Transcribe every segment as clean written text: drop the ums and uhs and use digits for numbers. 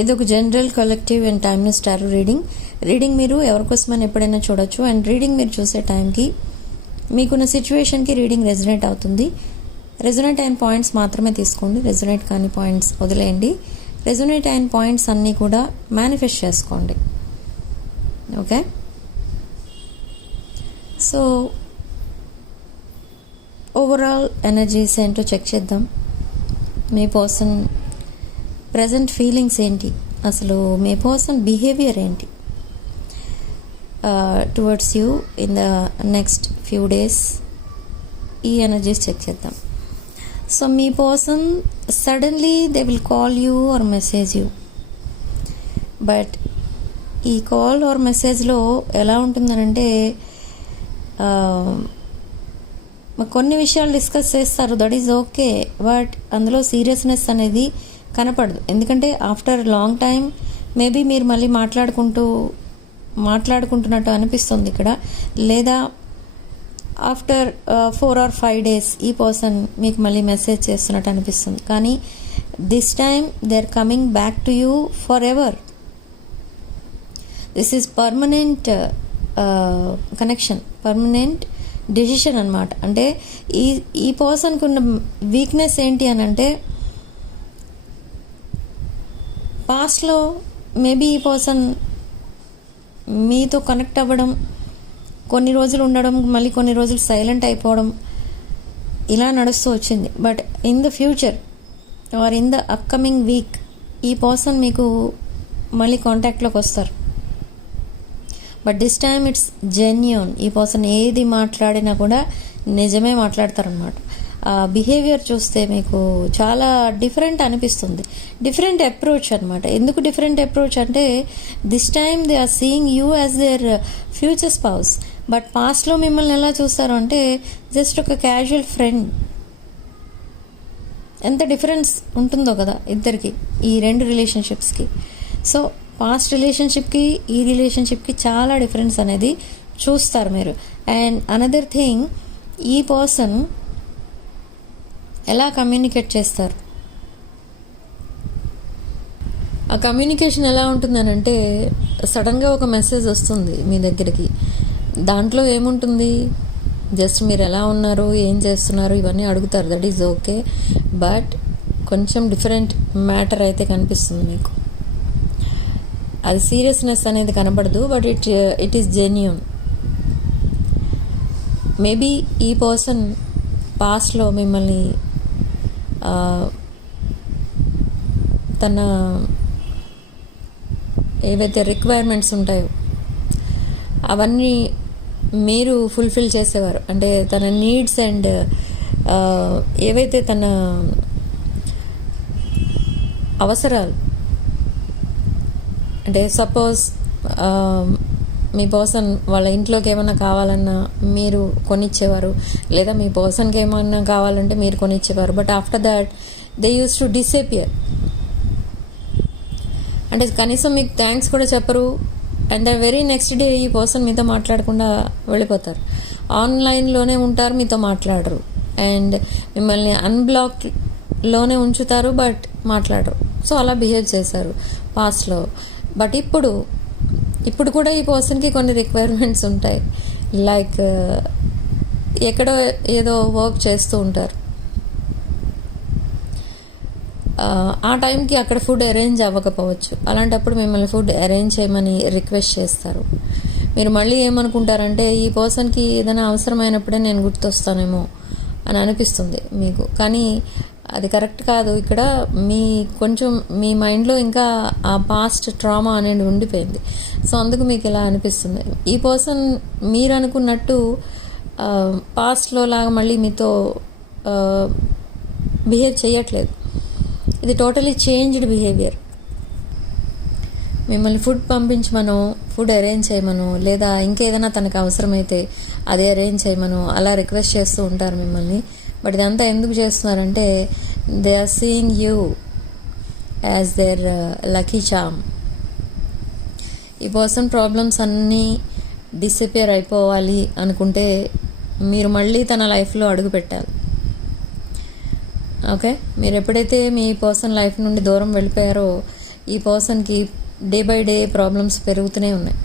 ఇది ఒక general collective and timeless tarot reading మీరు ఎవరికోసమని ఎప్పుడైనా చూడొచ్చు. అండ్ రీడింగ్ మీరు చూసే టైంకి మీకున్న సిచ్యువేషన్కి రీడింగ్ రెజొనేట్ అవుతుంది. రెజొనేట్ అయిన పాయింట్స్ మాత్రమే తీసుకోండి, రెజొనేట్ కాని పాయింట్స్ వదిలేయండి. రెజొనేట్ అయిన పాయింట్స్ అన్నీ కూడా మేనిఫెస్ట్ చేసుకోండి. ఓకే, సో ఓవరాల్ ఎనర్జీస్ ఏంటో చెక్ చేద్దాం. మీ పర్సన్ ప్రజెంట్ ఫీలింగ్స్ ఏంటి, అసలు మీ పర్సన్ బిహేవియర్ ఏంటి towards you in the next few days, ఈ ఎనర్జీస్ చెక్ చేద్దాం. సో మీ person suddenly they will call you or message you, but ఈ కాల్ ఆర్ మెసేజ్లో ఎలా ఉంటుందనంటే కొన్ని విషయాలు డిస్కస్ చేస్తారు, దట్ ఈజ్ ఓకే, బట్ అందులో సీరియస్నెస్ అనేది కనపడదు. ఎందుకంటే ఆఫ్టర్ లాంగ్ టైం మేబీ మీరు మళ్ళీ మాట్లాడుకుంటున్నట్టు అనిపిస్తుంది ఇక్కడ, లేదా ఆఫ్టర్ 4 or 5 days ఈ పర్సన్ మీకు మళ్ళీ మెసేజ్ చేస్తున్నట్టు అనిపిస్తుంది. కానీ this time they are coming back to you for ever. This is permanent connection, permanent decision అనమాట. అంటే ఈ పర్సన్కి ఉన్న వీక్నెస్ ఏంటి అని అంటే, పాస్ట్లో మేబీ ఈ పర్సన్ మీతో కనెక్ట్ అవ్వడం, కొన్ని రోజులు ఉండడం, మళ్ళీ కొన్ని రోజులు సైలెంట్ అయిపోవడం, ఇలా నడుస్తూ వచ్చింది. But in the future or in the upcoming week ఈ పర్సన్ మీకు మళ్ళీ కాంటాక్ట్లోకి వస్తారు. But this time it's genuine. ఈ పర్సన్ ఏది మాట్లాడినా కూడా నిజమే మాట్లాడతారనమాట. ఆ బిహేవియర్ చూస్తే మీకు చాలా డిఫరెంట్ అనిపిస్తుంది, డిఫరెంట్ అప్రోచ్ అనమాట. ఎందుకు డిఫరెంట్ అప్రోచ్ అంటే, this time they are seeing you as their future spouse. But పాస్ట్లో మిమ్మల్ని ఎలా చూస్తారు అంటే జస్ట్ ఒక క్యాజువల్ ఫ్రెండ్. ఎంత డిఫరెన్స్ ఉంటుందో కదా ఇద్దరికి, ఈ రెండు రిలేషన్షిప్స్కి. సో పాస్ట్ రిలేషన్షిప్కి ఈ రిలేషన్షిప్కి చాలా డిఫరెన్స్ అనేది చూస్తారు మీరు. అండ్ అనదర్ థింగ్, ఈ పర్సన్ ఎలా కమ్యూనికేట్ చేస్తారు, ఆ కమ్యూనికేషన్ ఎలా ఉంటుందనంటే, సడన్గా ఒక మెసేజ్ వస్తుంది మీ దగ్గరికి. దాంట్లో ఏముంటుంది, జస్ట్ మీరు ఎలా ఉన్నారు, ఏం చేస్తున్నారు, ఇవన్నీ అడుగుతారు, దట్ ఈజ్ ఓకే. బట్ కొంచెం డిఫరెంట్ మ్యాటర్ అయితే కనిపిస్తుంది మీకు. అది సీరియస్నెస్ అనేది కనబడదు, but it is genuine. Maybe ఈ పర్సన్ పాస్ట్లో మిమ్మల్ని తన ఏవైతే రిక్వైర్మెంట్స్ ఉంటాయో అవన్నీ మీరు ఫుల్ఫిల్ చేసేవారు. అంటే తన నీడ్స్ అండ్ ఏవైతే తన అవసరాలు, అంటే సపోజ్ మీ పర్సన్ వాళ్ళ ఇంట్లోకి ఏమైనా కావాలన్నా మీరు కొనిచ్చేవారు, లేదా మీ పర్సన్కి ఏమన్నా కావాలంటే మీరు కొనిచ్చేవారు. But after that they use to disappear. అంటే కనీసం మీకు థ్యాంక్స్ కూడా చెప్పరు. అండ్ వెరీ నెక్స్ట్ డే ఈ పర్సన్ మీతో మాట్లాడకుండా వెళ్ళిపోతారు. ఆన్లైన్లోనే ఉంటారు, మీతో మాట్లాడరు. అండ్ మిమ్మల్ని అన్బ్లాక్లోనే ఉంచుతారు, బట్ మాట్లాడరు. సో అలా బిహేవ్ చేశారు పాస్ట్లో. బట్ ఇప్పుడు కూడా ఈ పర్సన్కి కొన్ని రిక్వైర్మెంట్స్ ఉంటాయి. లైక్ ఎక్కడో ఏదో వర్క్ చేస్తూ ఉంటారు, ఆ టైంకి అక్కడ ఫుడ్ అరేంజ్ అవ్వకపోవచ్చు. అలాంటప్పుడు మిమ్మల్ని ఫుడ్ అరేంజ్ చేయమని రిక్వెస్ట్ చేస్తారు. మీరు మళ్ళీ ఏమనుకుంటారంటే, ఈ పర్సన్కి ఏదైనా అవసరమైనప్పుడే నేను గుర్తొస్తానేమో అని అనిపిస్తుంది మీకు. కానీ అది కరెక్ట్ కాదు. ఇక్కడ కొంచెం మీ మైండ్లో ఇంకా ఆ పాస్ట్ ట్రామా అనేది ఉండిపోయింది. సో అందుకు మీకు ఇలా అనిపిస్తుంది. ఈ పర్సన్ మీరు అనుకున్నట్టు పాస్ట్లో లాగా మళ్ళీ మీతో బిహేవ్ చేయట్లేదు. ఇది టోటలీ చేంజ్డ్ బిహేవియర్. మిమ్మల్ని ఫుడ్ పంపించమనో, ఫుడ్ అరేంజ్ చేయమనో, లేదా ఇంకేదైనా తనకు అవసరమైతే అదే అరేంజ్ చేయమనో అలా రిక్వెస్ట్ చేస్తూ ఉంటారు మిమ్మల్ని. బట్ ఇదంతా ఎందుకు చేస్తున్నారంటే, they are seeing you as their lucky charm. ఈ పర్సన్ ప్రాబ్లమ్స్ అన్నీ డిసపియర్ అయిపోవాలి అనుకుంటే మీరు మళ్ళీ తన లైఫ్లో అడుగు పెట్టాలి. ఓకే, మీరు ఎప్పుడైతే మీ పర్సన్ లైఫ్ నుండి దూరం వెళ్ళిపోయారో ఈ పర్సన్కి డే బై డే ప్రాబ్లమ్స్ పెరుగుతూనే ఉన్నాయి.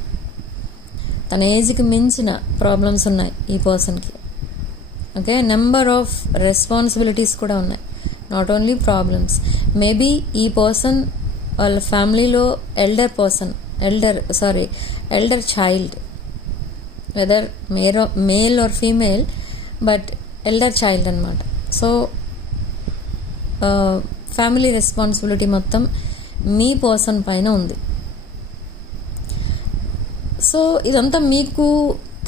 తన ఏజ్కి మించిన ప్రాబ్లమ్స్ ఉన్నాయి ఈ పర్సన్కి. ఓకే, నెంబర్ ఆఫ్ రెస్పాన్సిబిలిటీస్ కూడా ఉన్నాయి, నాట్ ఓన్లీ ప్రాబ్లమ్స్. మేబీ ఈ పర్సన్ వాళ్ళ ఫ్యామిలీలో elder child, weather male or female, but elder child అనమాట. సో ఫ్యామిలీ రెస్పాన్సిబిలిటీ మొత్తం మీ పర్సన్ పైన ఉంది. సో ఇదంతా మీకు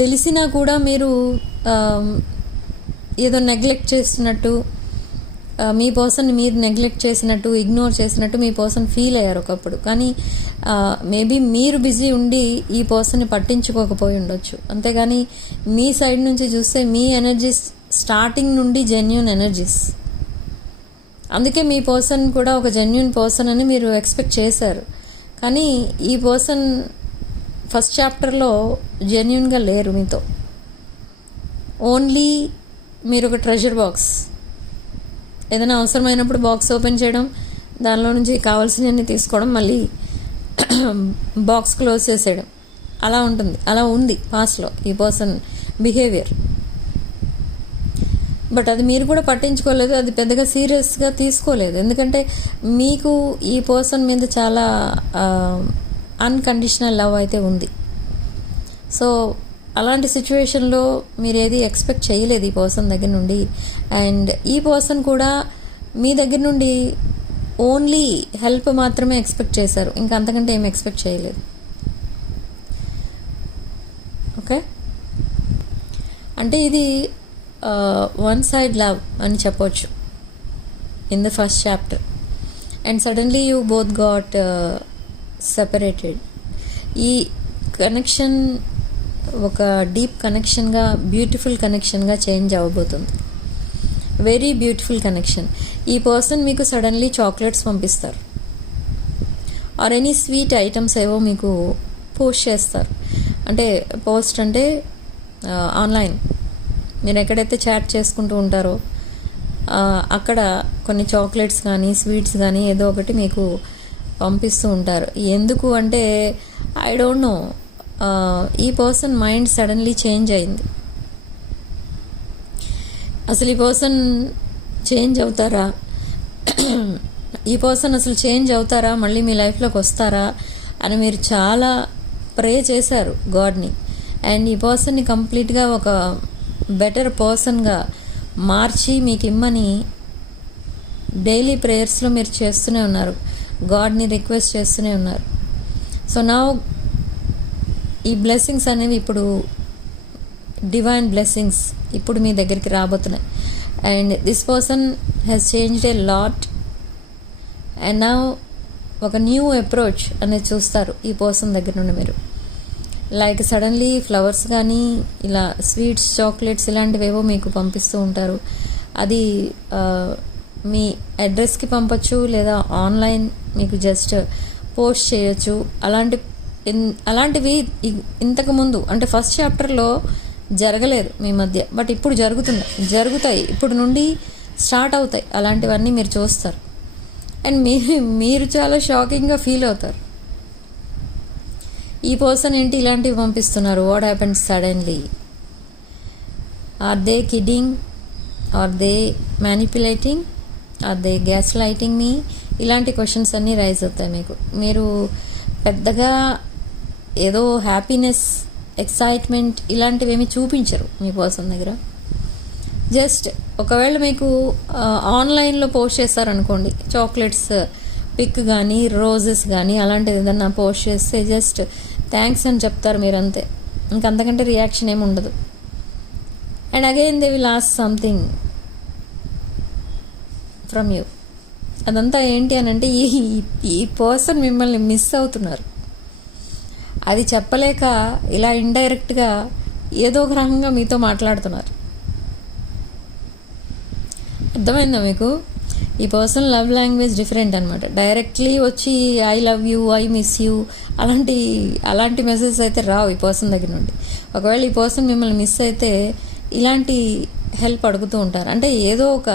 తెలిసినా కూడా మీరు ఏదో నెగ్లెక్ట్ చేస్తున్నట్టు, మీ పర్సన్ని మీరు నెగ్లెక్ట్ చేసినట్టు, ఇగ్నోర్ చేసినట్టు మీ పర్సన్ ఫీల్ అయ్యారు ఒకప్పుడు. కానీ మేబీ మీరు బిజీ ఉండి ఈ పర్సన్ని పట్టించుకోకపోయి ఉండొచ్చు. అంతేగాని మీ సైడ్ నుంచి చూస్తే మీ ఎనర్జీస్ స్టార్టింగ్ నుండి జెన్యూన్ ఎనర్జీస్. అందుకే మీ పర్సన్ కూడా ఒక జెన్యూన్ పర్సన్ అని మీరు ఎక్స్పెక్ట్ చేశారు. కానీ ఈ పర్సన్ ఫస్ట్ చాప్టర్లో జెన్యూన్గా లేరు మీతో. ఓన్లీ మీరు ఒక ట్రెజర్ బాక్స్, ఏదైనా అవసరమైనప్పుడు బాక్స్ ఓపెన్ చేయడం, దానిలో నుంచి కావాల్సినవన్నీ తీసుకోవడం, మళ్ళీ బాక్స్ క్లోజ్ చేసేయడం, అలా ఉంటుంది. అలా ఉంది పాస్ట్లో ఈ పర్సన్ బిహేవియర్. బట్ అది మీరు కూడా పట్టించుకోలేదు, అది పెద్దగా సీరియస్గా తీసుకోలేదు. ఎందుకంటే మీకు ఈ పర్సన్ మీద చాలా అన్కండిషనల్ లవ్ అయితే ఉంది. సో అలాంటి సిచ్యువేషన్లో మీరు ఏది ఎక్స్పెక్ట్ చేయలేదు ఈ పర్సన్ దగ్గర నుండి. అండ్ ఈ పర్సన్ కూడా మీ దగ్గర నుండి ఓన్లీ హెల్ప్ మాత్రమే ఎక్స్పెక్ట్ చేశారు, ఇంకా అంతకంటే ఏమి ఎక్స్పెక్ట్ చేయలేదు. ఓకే, అంటే ఇది వన్ సైడ్ లవ్ అని చెప్పొచ్చు in the first chapter. And suddenly you both got separated. ఈ కనెక్షన్ ఒక డీప్ కనెక్షన్గా, బ్యూటిఫుల్ కనెక్షన్గా చేంజ్ అవ్వబోతుంది. Very beautiful connection. ఈ పర్సన్ మీకు సడన్లీ చాక్లెట్స్ పంపిస్తారు, ఆర్ ఎనీ స్వీట్ ఐటమ్స్ ఏవో మీకు పోస్ట్ చేస్తారు. అంటే పోస్ట్ అంటే ఆన్లైన్, మీరు ఎక్కడైతే చాట్ చేసుకుంటూ ఉంటారో అక్కడ కొన్ని చాక్లెట్స్ కానీ స్వీట్స్ కానీ ఏదో ఒకటి మీకు పంపిస్తూ ఉంటారు. ఎందుకు అంటే ఐ డోంట్ నో, ఈ పర్సన్ మైండ్ సడన్లీ చేంజ్ అయింది. అసలు ఈ పర్సన్ చేంజ్ అవుతారా, ఈ పర్సన్ అసలు చేంజ్ అవుతారా, మళ్ళీ మీ లైఫ్లోకి వస్తారా అని మీరు చాలా ప్రే చేశారు గాడ్ని. అండ్ ఈ పర్సన్ని కంప్లీట్గా ఒక బెటర్ పర్సన్గా మార్చి మీకు ఇమ్మని డైలీ ప్రేయర్స్లో మీరు చేస్తూనే ఉన్నారు, గాడ్ని రిక్వెస్ట్ చేస్తూనే ఉన్నారు. సో నా ఈ బ్లెస్సింగ్స్ అనేవి ఇప్పుడు డివైన్ బ్లెస్సింగ్స్ ఇప్పుడు మీ దగ్గరికి రాబోతున్నాయి. And this person has changed a lot. And నా ఒక న్యూ అప్రోచ్ అనేది చూస్తారు ఈ పర్సన్ దగ్గర నుండి మీరు. లైక్ సడన్లీ ఫ్లవర్స్ కానీ ఇలా స్వీట్స్, చాక్లెట్స్ ఇలాంటివేవో మీకు పంపిస్తూ ఉంటారు. అది మీ అడ్రస్కి పంపచ్చు, లేదా ఆన్లైన్ మీకు జస్ట్ పోస్ట్ చేయొచ్చు. అలాంటివి ఇంతకుముందు అంటే ఫస్ట్ చాప్టర్లో జరగలేదు మీ మధ్య, బట్ ఇప్పుడు జరుగుతాయి, ఇప్పుడు నుండి స్టార్ట్ అవుతాయి. అలాంటివన్నీ మీరు చూస్తారు. అండ్ మీరు చాలా షాకింగ్గా ఫీల్ అవుతారు. ఈ పర్సన్ ఏంటి ఇలాంటివి పంపిస్తున్నారు, what happened suddenly, are they kidding, are they manipulating, are they gaslighting me, ఇలాంటి క్వశ్చన్స్ అన్నీ రైజ్ అవుతాయి మీకు. మీరు పెద్దగా ఏదో హ్యాపీనెస్, ఎక్సైట్మెంట్ ఇలాంటివి ఏమి చూపించరు మీ పర్సన్ దగ్గర. జస్ట్ ఒకవేళ మీకు ఆన్లైన్లో పోస్ట్ చేస్తారనుకోండి, చాక్లెట్స్ పిక్ కానీ రోజెస్ కానీ అలాంటిది ఏదన్నా పోస్ట్ చేస్తే జస్ట్ థ్యాంక్స్ అని చెప్తారు మీరు, అంతే. ఇంకంతకంటే రియాక్షన్ ఏమి ఉండదు. And again they will ask something from you. అదంతా ఏంటి అని అంటే ఈ పర్సన్ మిమ్మల్ని మిస్ అవుతున్నారు. అది చెప్పలేక ఇలా ఇండైరెక్ట్గా ఏదో ఒక రకంగా మీతో మాట్లాడుతున్నారు. అర్థమైందా మీకు? ఈ పర్సన్ లవ్ లాంగ్వేజ్ డిఫరెంట్ అనమాట. డైరెక్ట్లీ వచ్చి I love you, I miss you అలాంటి మెసేజెస్ అయితే రావు ఈ పర్సన్ దగ్గర నుండి. ఒకవేళ ఈ పర్సన్ మిమ్మల్ని మిస్ అయితే ఇలాంటి హెల్ప్ అడుగుతూ ఉంటారు. అంటే ఏదో ఒక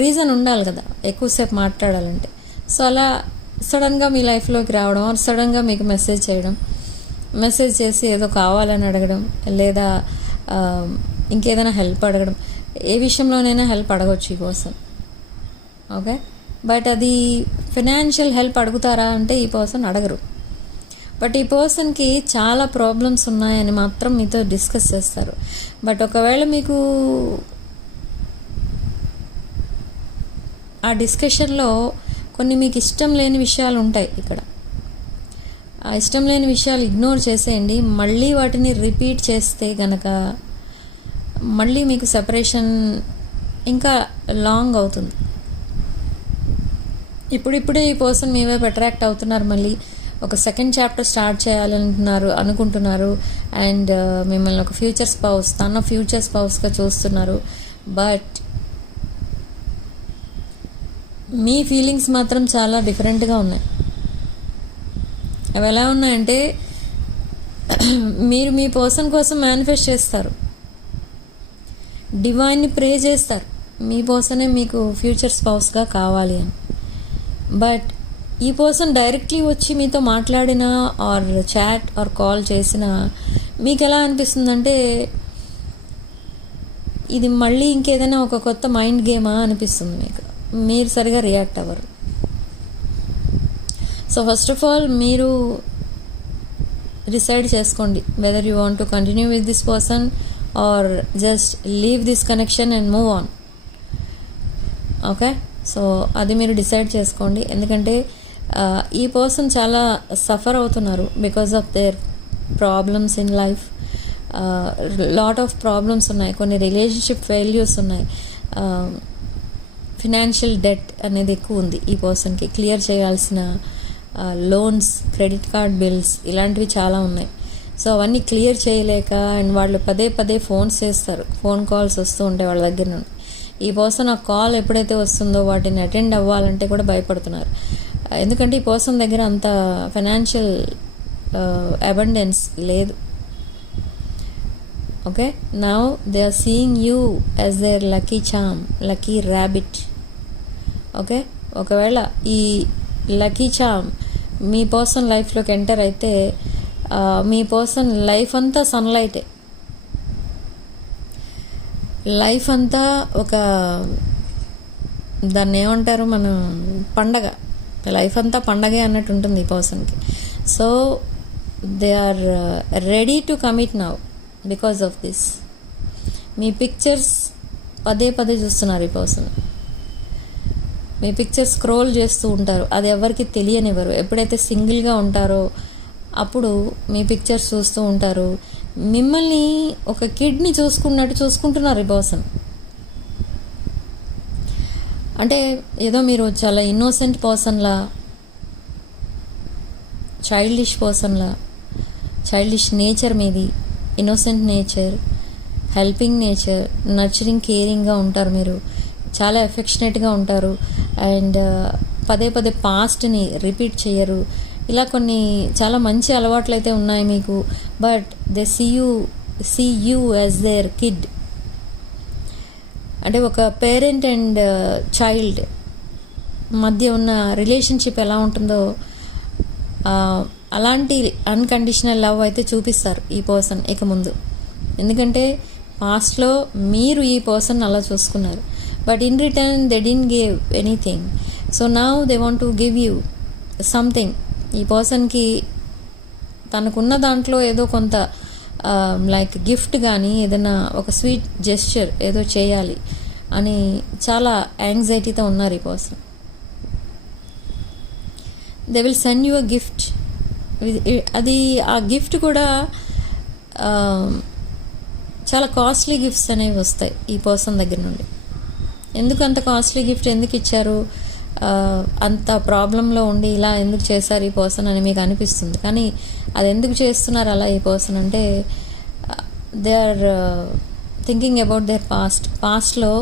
రీజన్ ఉండాలి కదా ఎక్కువసేపు మాట్లాడాలంటే. సో అలా సడన్గా మీ లైఫ్లోకి రావడం, సడన్గా మీకు మెసేజ్ చేయడం, మెసేజ్ చేసి ఏదో కావాలని అడగడం, లేదా ఇంకేదైనా హెల్ప్ అడగడం, ఏ విషయంలోనైనా హెల్ప్ అడగవచ్చు ఈ పర్సన్. ఓకే, బట్ అది ఫినాన్షియల్ హెల్ప్ అడుగుతారా అంటే ఈ పర్సన్ అడగరు. బట్ ఈ పర్సన్కి చాలా ప్రాబ్లమ్స్ ఉన్నాయని మాత్రం మీతో డిస్కస్ చేస్తారు. బట్ ఒకవేళ మీకు ఆ డిస్కషన్లో కొన్ని మీకు ఇష్టం లేని విషయాలు ఉంటాయి. ఇక్కడ ఆ ఇష్టం లేని విషయాలు ఇగ్నోర్ చేసేయండి. మళ్ళీ వాటిని రిపీట్ చేస్తే గనక మళ్ళీ మీకు సెపరేషన్ ఇంకా లాంగ్ అవుతుంది. ఇప్పుడిప్పుడే ఈ పర్సన్ మీ వైపు అట్రాక్ట్ అవుతున్నారు, మళ్ళీ ఒక సెకండ్ చాప్టర్ స్టార్ట్ అనుకుంటున్నారు. అండ్ మిమ్మల్ని ఒక ఫ్యూచర్ స్పౌస్, తన ఫ్యూచర్ స్పౌస్గా చూస్తున్నారు. బట్ మీ ఫీలింగ్స్ మాత్రం చాలా డిఫరెంట్గా ఉన్నాయి. అవి ఎలా ఉన్నాయంటే, మీరు మీ పర్సన్ కోసం మేనిఫెస్ట్ చేస్తారు, డివైన్ని ప్రే చేస్తారు, మీ పర్సనే మీకు ఫ్యూచర్ స్పౌస్గా కావాలి అని. బట్ ఈ పర్సన్ డైరెక్ట్లీ వచ్చి మీతో మాట్లాడినా ఆర్ చాట్ ఆర్ కాల్ చేసినా మీకు ఎలా అనిపిస్తుందంటే, ఇది మళ్ళీ ఇంకేదైనా ఒక కొత్త మైండ్ గేమా అనిపిస్తుంది మీకు. మీరు సరిగా రియాక్ట్ అవ్వరు. సో ఫస్ట్ ఆఫ్ ఆల్ మీరు డిసైడ్ చేసుకోండి whether you want to continue with this person are just leave this connection and move on. Okay, so అది మీరు డిసైడ్ చేసుకోండి. ఎందుకంటే ఈ పర్సన్ చాలా సఫర్ అవుతున్నారు because of their problems in life. Lot of problems ఉన్నాయి, కొన్ని రిలేషన్షిప్ ఫెయిల్యూర్స్ ఉన్నాయి, ఫినాన్షియల్ డెట్ అనేది ఎక్కువ ఉంది ఈ పర్సన్కి, క్లియర్ చేయాల్సిన లోన్స్, క్రెడిట్ కార్డ్ బిల్స్ ఇలాంటివి చాలా ఉన్నాయి. సో అవన్నీ క్లియర్ చేయలేక అండ్ వాళ్ళు పదే పదే ఫోన్స్ చేస్తారు, ఫోన్ కాల్స్ వస్తూ ఉంటాయి వాళ్ళ దగ్గర నుండి. ఈ పర్సన్ ఆ కాల్ ఎప్పుడైతే వస్తుందో వాటిని అటెండ్ అవ్వాలంటే కూడా భయపడుతున్నారు. ఎందుకంటే ఈ పర్సన్ దగ్గర అంత ఫైనాన్షియల్ అబండెన్స్ లేదు. Okay, now they are seeing you as their lucky charm, lucky rabbit. Okay, ఒకవేళ ఈ లక్కీ చామ్ మీ పర్సన్ లైఫ్లోకి ఎంటర్ అయితే మీ పర్సన్ లైఫ్ అంతా సన్లైటే, లైఫ్ అంతా ఒక దాన్ని ఏమంటారు మనం పండగ, లైఫ్ అంతా పండగే అన్నట్టు ఉంటుంది ఈ పర్సన్కి. So they are ready to commit now because of this. మీ పిక్చర్స్ పదే పదే చూస్తున్నారు ఈ పర్సన్, మీ పిక్చర్ స్క్రోల్ చేస్తూ ఉంటారు, అది ఎవరికి తెలియనివ్వరు. ఎప్పుడైతే సింగిల్గా ఉంటారో అప్పుడు మీ పిక్చర్స్ చూస్తూ ఉంటారు. మిమ్మల్ని ఒక కిడ్ని చూసుకున్నట్టు చూసుకుంటున్నారు ఈ పర్సన్. అంటే ఏదో మీరు చాలా ఇన్నోసెంట్ పర్సన్లా, చైల్డిష్ పర్సన్లా, చైల్డిష్ నేచర్ మీది, innocent nature, helping nature, nurturing, కేరింగ్గా ఉంటారు మీరు, చాలా ఎఫెక్షనేట్గా ఉంటారు. అండ్ పదే పదే పాస్ట్ని రిపీట్ చేయరు. ఇలా కొన్ని చాలా మంచి అలవాట్లు అయితే ఉన్నాయి మీకు. But they see you as their kid. అంటే ఒక పేరెంట్ అండ్ చైల్డ్ మధ్య ఉన్న రిలేషన్షిప్ ఎలా ఉంటుందో అలాంటి అన్కండిషనల్ లవ్ అయితే చూపిస్తారు ఈ పర్సన్ ఇక ముందు. ఎందుకంటే పాస్ట్లో మీరు ఈ పర్సన్ అలా చూసుకున్నారు, but in return they didn't give anything. So now they want to give you something. ఈ పర్సన్కి తనకున్న దాంట్లో ఏదో కొంత లైక్ గిఫ్ట్ కానీ ఏదైనా ఒక స్వీట్ జెస్చర్ ఏదో చేయాలి అని చాలా యాంగ్జైటీతో ఉన్నారు ఈ person. They will send you a gift. అది ఆ గిఫ్ట్ కూడా చాలా కాస్ట్లీ గిఫ్ట్స్ అనేవి వస్తాయి ఈ పర్సన్ దగ్గర నుండి. ఎందుకు అంత కాస్ట్లీ గిఫ్ట్ ఎందుకు ఇచ్చారు, అంత ప్రాబ్లంలో ఉండి ఇలా ఎందుకు చేశారు ఈ పర్సన్ అని మీకు అనిపిస్తుంది. కానీ అది ఎందుకు చేస్తున్నారు అలా ఈ పర్సన్ అంటే they are thinking about their పాస్ట్లో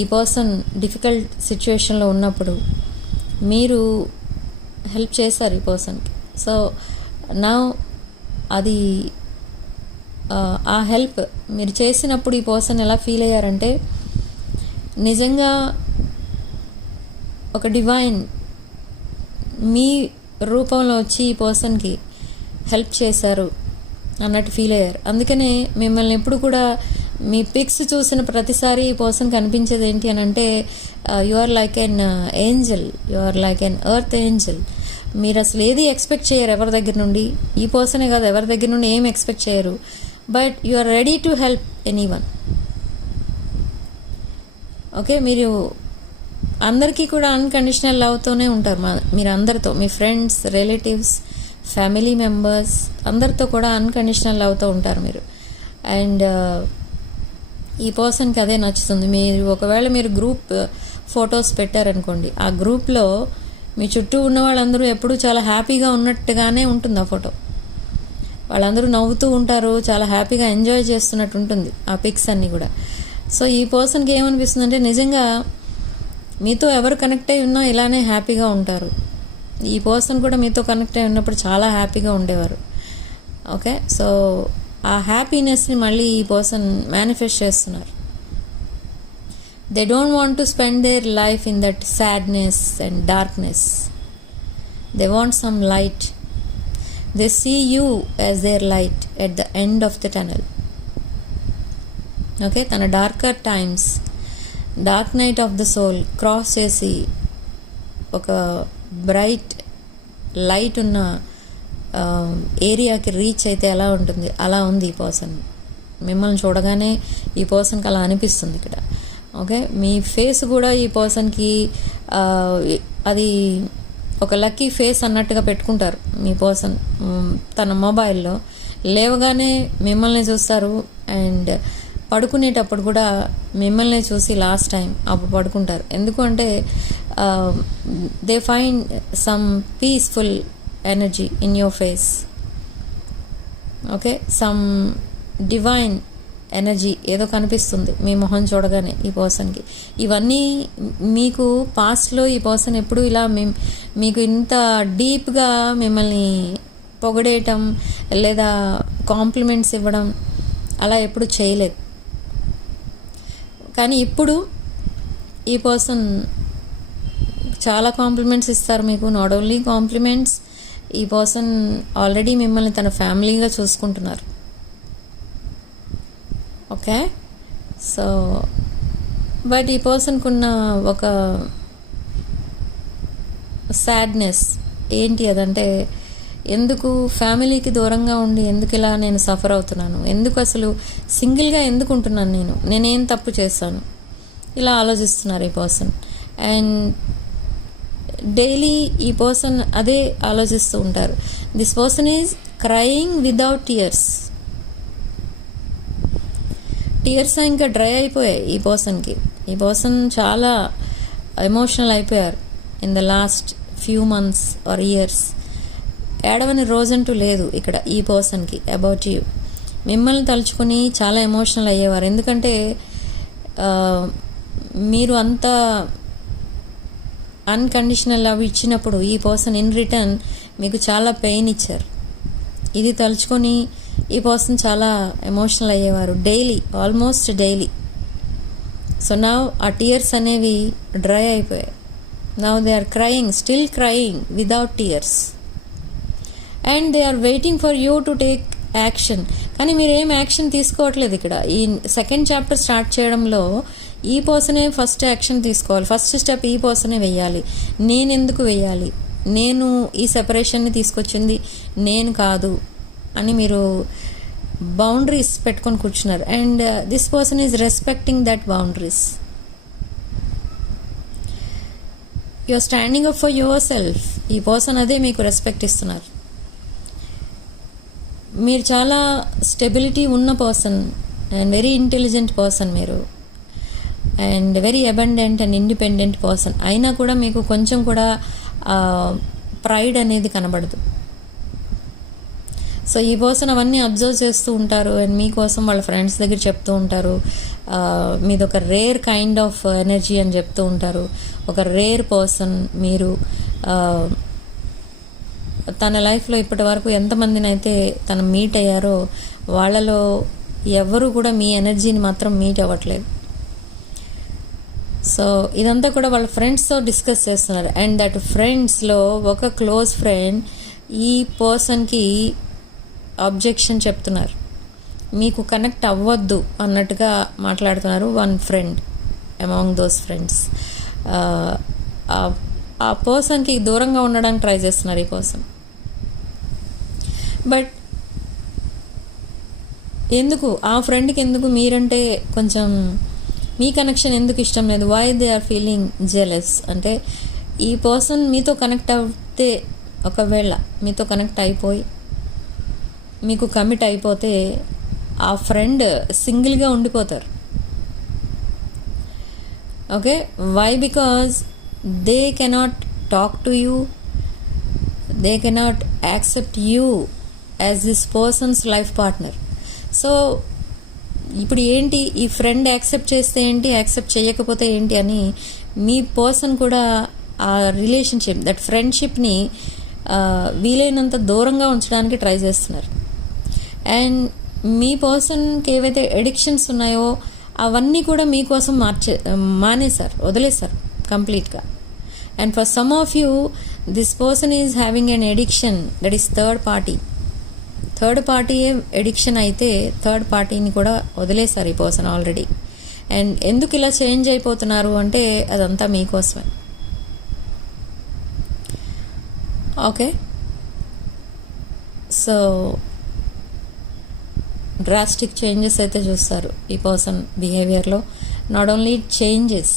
ఈ పర్సన్ డిఫికల్ట్ సిచ్యువేషన్లో ఉన్నప్పుడు మీరు హెల్ప్ చేశారు ఈ పర్సన్కి. సో నౌ అది ఆ హెల్ప్ మీరు చేసినప్పుడు ఈ పర్సన్ ఎలా ఫీల్ అయ్యారంటే నిజంగా ఒక డివైన్ మీ రూపంలో వచ్చి ఈ పర్సన్కి హెల్ప్ చేశారు అన్నట్టు ఫీల్ అయ్యారు. అందుకనే మిమ్మల్ని ఎప్పుడు కూడా మీ పిక్స్ చూసిన ప్రతిసారి ఈ పర్సన్ కనిపించేది ఏంటి అని అంటే you are like an angel, you are like an earth angel. మీరు అసలు ఏది ఎక్స్పెక్ట్ చేయరు ఎవరి దగ్గర నుండి, ఈ పర్సనే కాదు ఎవరి దగ్గర నుండి ఏం ఎక్స్పెక్ట్ చేయరు, but you are ready to help anyone. Okay, మీరు అందరికీ కూడా అన్కండిషనల్ లవ్తోనే ఉంటారు. మీరు అందరితో, మీ ఫ్రెండ్స్, రిలేటివ్స్, ఫ్యామిలీ మెంబర్స్ అందరితో కూడా అన్కండిషనల్ లవ్తో ఉంటారు మీరు. అండ్ ఈ పర్సన్కి అదే నచ్చుతుంది. ఒకవేళ మీరు గ్రూప్ ఫొటోస్ పెట్టారనుకోండి, ఆ గ్రూప్లో మీ చుట్టూ ఉన్న వాళ్ళందరూ ఎప్పుడూ చాలా హ్యాపీగా ఉన్నట్టుగానే ఉంటుంది ఆ ఫోటో. వాళ్ళందరూ నవ్వుతూ ఉంటారు, చాలా హ్యాపీగా ఎంజాయ్ చేస్తున్నట్టు ఉంటుంది ఆ పిక్స్ అన్నీ కూడా. సో ఈ పర్సన్కి ఏమనిపిస్తుంది అంటే నిజంగా మీతో ఎవరు కనెక్ట్ అయి ఉన్నా ఇలానే హ్యాపీగా ఉంటారు. ఈ పర్సన్ కూడా మీతో కనెక్ట్ అయి ఉన్నప్పుడు చాలా హ్యాపీగా ఉండేవారు. ఓకే, సో ఆ హ్యాపీనెస్ని మళ్ళీ ఈ పర్సన్ మేనిఫెస్ట్ చేస్తున్నారు. They don't want to spend their life in that sadness and darkness. They want some light. They see you as their light at the end of the tunnel. Okay, తన darker times, dark night of the soul cross చేసి ఒక bright light ఉన్న ఏరియాకి reach అయితే ఎలా ఉంటుంది అలా ఉంది ఈ పర్సన్. మిమ్మల్ని చూడగానే ఈ పర్సన్కి అలా అనిపిస్తుంది ఇక్కడ. ఓకే, మీ ఫేస్ కూడా ఈ పర్సన్కి అది ఒక లక్కీ ఫేస్ అన్నట్టుగా పెట్టుకుంటారు మీ పర్సన్. తన మొబైల్లో లేవగానే మిమ్మల్ని చూస్తారు అండ్ పడుకునేటప్పుడు కూడా మిమ్మల్ని చూసి లాస్ట్ టైం అప్పుడు పడుకుంటారు. ఎందుకంటే they find some peaceful energy in your face. Okay, some divine energy ఏదో కనిపిస్తుంది మీ మొహం చూడగానే ఈ పర్సన్కి. ఇవన్నీ మీకు పాస్ట్లో ఈ పర్సన్ ఎప్పుడు ఇలా మీకు ఇంత డీప్గా మిమ్మల్ని పొగడేయటం లేదా కాంప్లిమెంట్స్ ఇవ్వడం అలా ఎప్పుడు చేయలేదు. కానీ ఇప్పుడు ఈ పర్సన్ చాలా కాంప్లిమెంట్స్ ఇస్తారు మీకు. నాట్ ఓన్లీ కాంప్లిమెంట్స్, ఈ పర్సన్ ఆల్రెడీ మిమ్మల్ని తన ఫ్యామిలీగా చూసుకుంటున్నారు. ఓకే, సో బట్ ఈ పర్సన్కి ఉన్న ఒక సాడ్నెస్ ఏంటి అదంటే, ఎందుకు ఫ్యామిలీకి దూరంగా ఉండి ఎందుకు ఇలా నేను సఫర్ అవుతున్నాను, ఎందుకు అసలు సింగిల్గా ఎందుకు ఉంటున్నాను, నేనేం తప్పు చేస్తాను, ఇలా ఆలోచిస్తున్నారు ఈ పర్సన్. అండ్ డైలీ ఈ పర్సన్ అదే ఆలోచిస్తూ ఉంటారు. This person is crying without tears. Tears ఇంకా డ్రై అయిపోయాయి ఈ పర్సన్కి. ఈ పర్సన్ చాలా ఎమోషనల్ అయిపోయారు in the last few months or years. ఏడవని రోజంటూ లేదు ఇక్కడ ఈ పర్సన్కి అబౌట్ యూ. మిమ్మల్ని తలుచుకొని చాలా ఎమోషనల్ అయ్యేవారు. ఎందుకంటే మీరు అంత అన్కండిషనల్ లవ్ ఇచ్చినప్పుడు ఈ పర్సన్ ఇన్ రిటర్న్ మీకు చాలా పెయిన్ ఇచ్చారు. ఇది తలుచుకొని ఈ పర్సన్ చాలా ఎమోషనల్ అయ్యేవారు daily, almost daily. So now ఆ టీయర్స్ అనేవి డ్రై అయిపోయాయి. Now they are crying, still crying without tears. And they are waiting for you to take action. కానీ మీరు ఏం యాక్షన్ తీసుకోవట్లేదు ఇక్కడ. ఈ సెకండ్ చాప్టర్ స్టార్ట్ చేయడంలో ఈ పర్సనే ఫస్ట్ యాక్షన్ తీసుకోవాలి. ఫస్ట్ స్టెప్ ఈ పర్సనే వెయ్యాలి. నేను ఎందుకు వెయ్యాలి, నేను ఈ సెపరేషన్ని తీసుకొచ్చింది నేను కాదు అని మీరు బౌండరీస్ పెట్టుకొని కూర్చున్నారు. And this person is respecting that boundaries. You are standing up for yourself. ఈ పర్సన్ అదే మీకు రెస్పెక్ట్ ఇస్తున్నారు. మీరు చాలా స్టెబిలిటీ ఉన్న person and very intelligent person మీరు, and very abundant and independent person. అయినా కూడా మీకు కొంచెం కూడా ప్రైడ్ అనేది కనబడదు. సో ఈ పర్సన్ అవన్నీ అబ్జర్వ్ చేస్తూ ఉంటారు అండ్ మీకోసం వాళ్ళ ఫ్రెండ్స్ దగ్గర చెప్తూ ఉంటారు. మీదొక రేర్ కైండ్ ఆఫ్ ఎనర్జీ అని చెప్తూ ఉంటారు. ఒక రేర్ పర్సన్ మీరు. తన లైఫ్లో ఇప్పటి వరకు ఎంతమందిని అయితే తను మీట్ అయ్యారో వాళ్ళలో ఎవరు కూడా మీ ఎనర్జీని మాత్రం మీట్ అవ్వట్లేదు. సో ఇదంతా కూడా వాళ్ళ ఫ్రెండ్స్తో డిస్కస్ చేస్తున్నారు. అండ్ దట్ ఫ్రెండ్స్లో ఒక క్లోజ్ ఫ్రెండ్ ఈ పర్సన్కి అబ్జెక్షన్ చెప్తున్నారు, మీకు కనెక్ట్ అవ్వద్దు అన్నట్టుగా మాట్లాడుతున్నారు. One friend among those friends ఆ పర్సన్కి దూరంగా ఉండడానికి ట్రై చేస్తున్నారు ఈ పర్సన్. బట్ ఎందుకు ఆ ఫ్రెండ్కి ఎందుకు మీరంటే కొంచెం మీ కనెక్షన్ ఎందుకు ఇష్టం లేదు? Why they are feeling jealous అంటే ఈ పర్సన్ మీతో కనెక్ట్ అవుతే, ఒకవేళ మీతో కనెక్ట్ అయిపోయి మీకు కమిట్ అయిపోతే ఆ ఫ్రెండ్ సింగిల్గా ఉండిపోతారు. Okay, why? Because they cannot talk to you, they cannot accept you as this person's life partner. So ఇప్పుడు ఏంటి, ఈ ఫ్రెండ్ యాక్సెప్ట్ చేస్తే ఏంటి, యాక్సెప్ట్ చేయకపోతే ఏంటి అని మీ పర్సన్ కూడా ఆ రిలేషన్షిప్, దట్ ఫ్రెండ్షిప్ని వీలైనంత దూరంగా ఉంచడానికి ట్రై చేస్తున్నారు. అండ్ మీ పర్సన్కి ఏవైతే ఎడిక్షన్స్ ఉన్నాయో అవన్నీ కూడా మీకోసం మానేశారు, వదిలేశారు కంప్లీట్గా. And for some of you this person is having an addiction, that is third party addiction అయితే థర్డ్ పార్టీని కూడా వదిలేశారు ఈ పర్సన్ ఆల్రెడీ. అండ్ ఎందుకు ఇలా చేంజ్ అయిపోతున్నారు అంటే అదంతా మీకోసమే. ఓకే, సో డ్రాస్టిక్ చేంజెస్ అయితే చూస్తారు ఈ పర్సన్ బిహేవియర్లో. నాట్ ఓన్లీ చేంజెస్,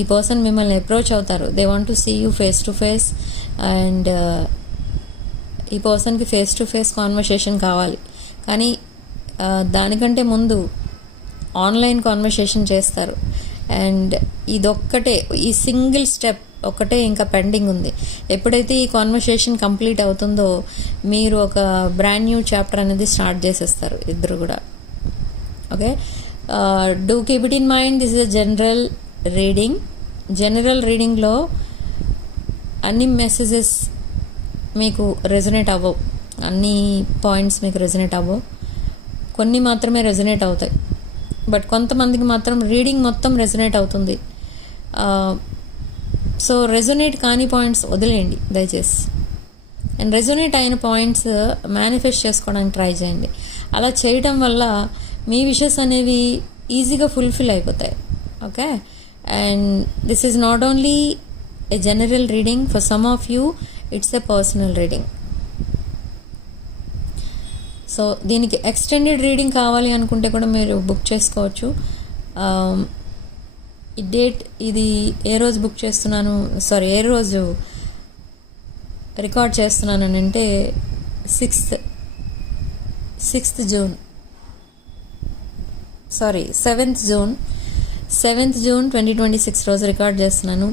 ఈ పర్సన్ మిమ్మల్ని అప్రోచ్ అవుతారు. They want to see you face to face. And ఈ పర్సన్కి ఫేస్ టు ఫేస్ కాన్వర్సేషన్ కావాలి, కానీ దానికంటే ముందు ఆన్లైన్ కాన్వర్సేషన్ చేస్తారు. అండ్ ఇదొక్కటే, ఈ సింగిల్ స్టెప్ ఒక్కటే ఇంకా పెండింగ్ ఉంది. ఎప్పుడైతే ఈ కాన్వర్సేషన్ కంప్లీట్ అవుతుందో మీరు ఒక బ్రాండ్ న్యూ చాప్టర్ అనేది స్టార్ట్ చేసేస్తారు ఇద్దరు కూడా. Okay, do keep it in mind, this is a general రీడింగ్లో అన్ని మెసేజెస్ మీకు రెజొనేట్ అవ్వవు, అన్ని పాయింట్స్ మీకు రెజొనేట్ అవ్వవు, కొన్ని మాత్రమే రెజొనేట్ అవుతాయి. బట్ కొంతమందికి మాత్రం రీడింగ్ మొత్తం రెజొనేట్ అవుతుంది. సో రెజొనేట్ కాని పాయింట్స్ వదిలేయండి దయచేసి. అండ్ రెజొనేట్ అయిన పాయింట్స్ మేనిఫెస్ట్ చేసుకోవడానికి ట్రై చేయండి. అలా చేయటం వల్ల మీ విషెస్ అనేవి ఈజీగా ఫుల్ఫిల్ అయిపోతాయి. Okay, and this is not only A general reading, for some of you it's a personal reading. So దీనికి ఎక్స్టెండెడ్ రీడింగ్ కావాలి అనుకుంటే కూడా మీరు బుక్ చేసుకోవచ్చు. ఈ డేట్, ఇది ఏ రోజు బుక్ చేస్తున్నాను, ఏ రోజు రికార్డ్ చేస్తున్నాను అని అంటే 7th జూన్ 2026 రోజు రికార్డ్ చేస్తున్నాను.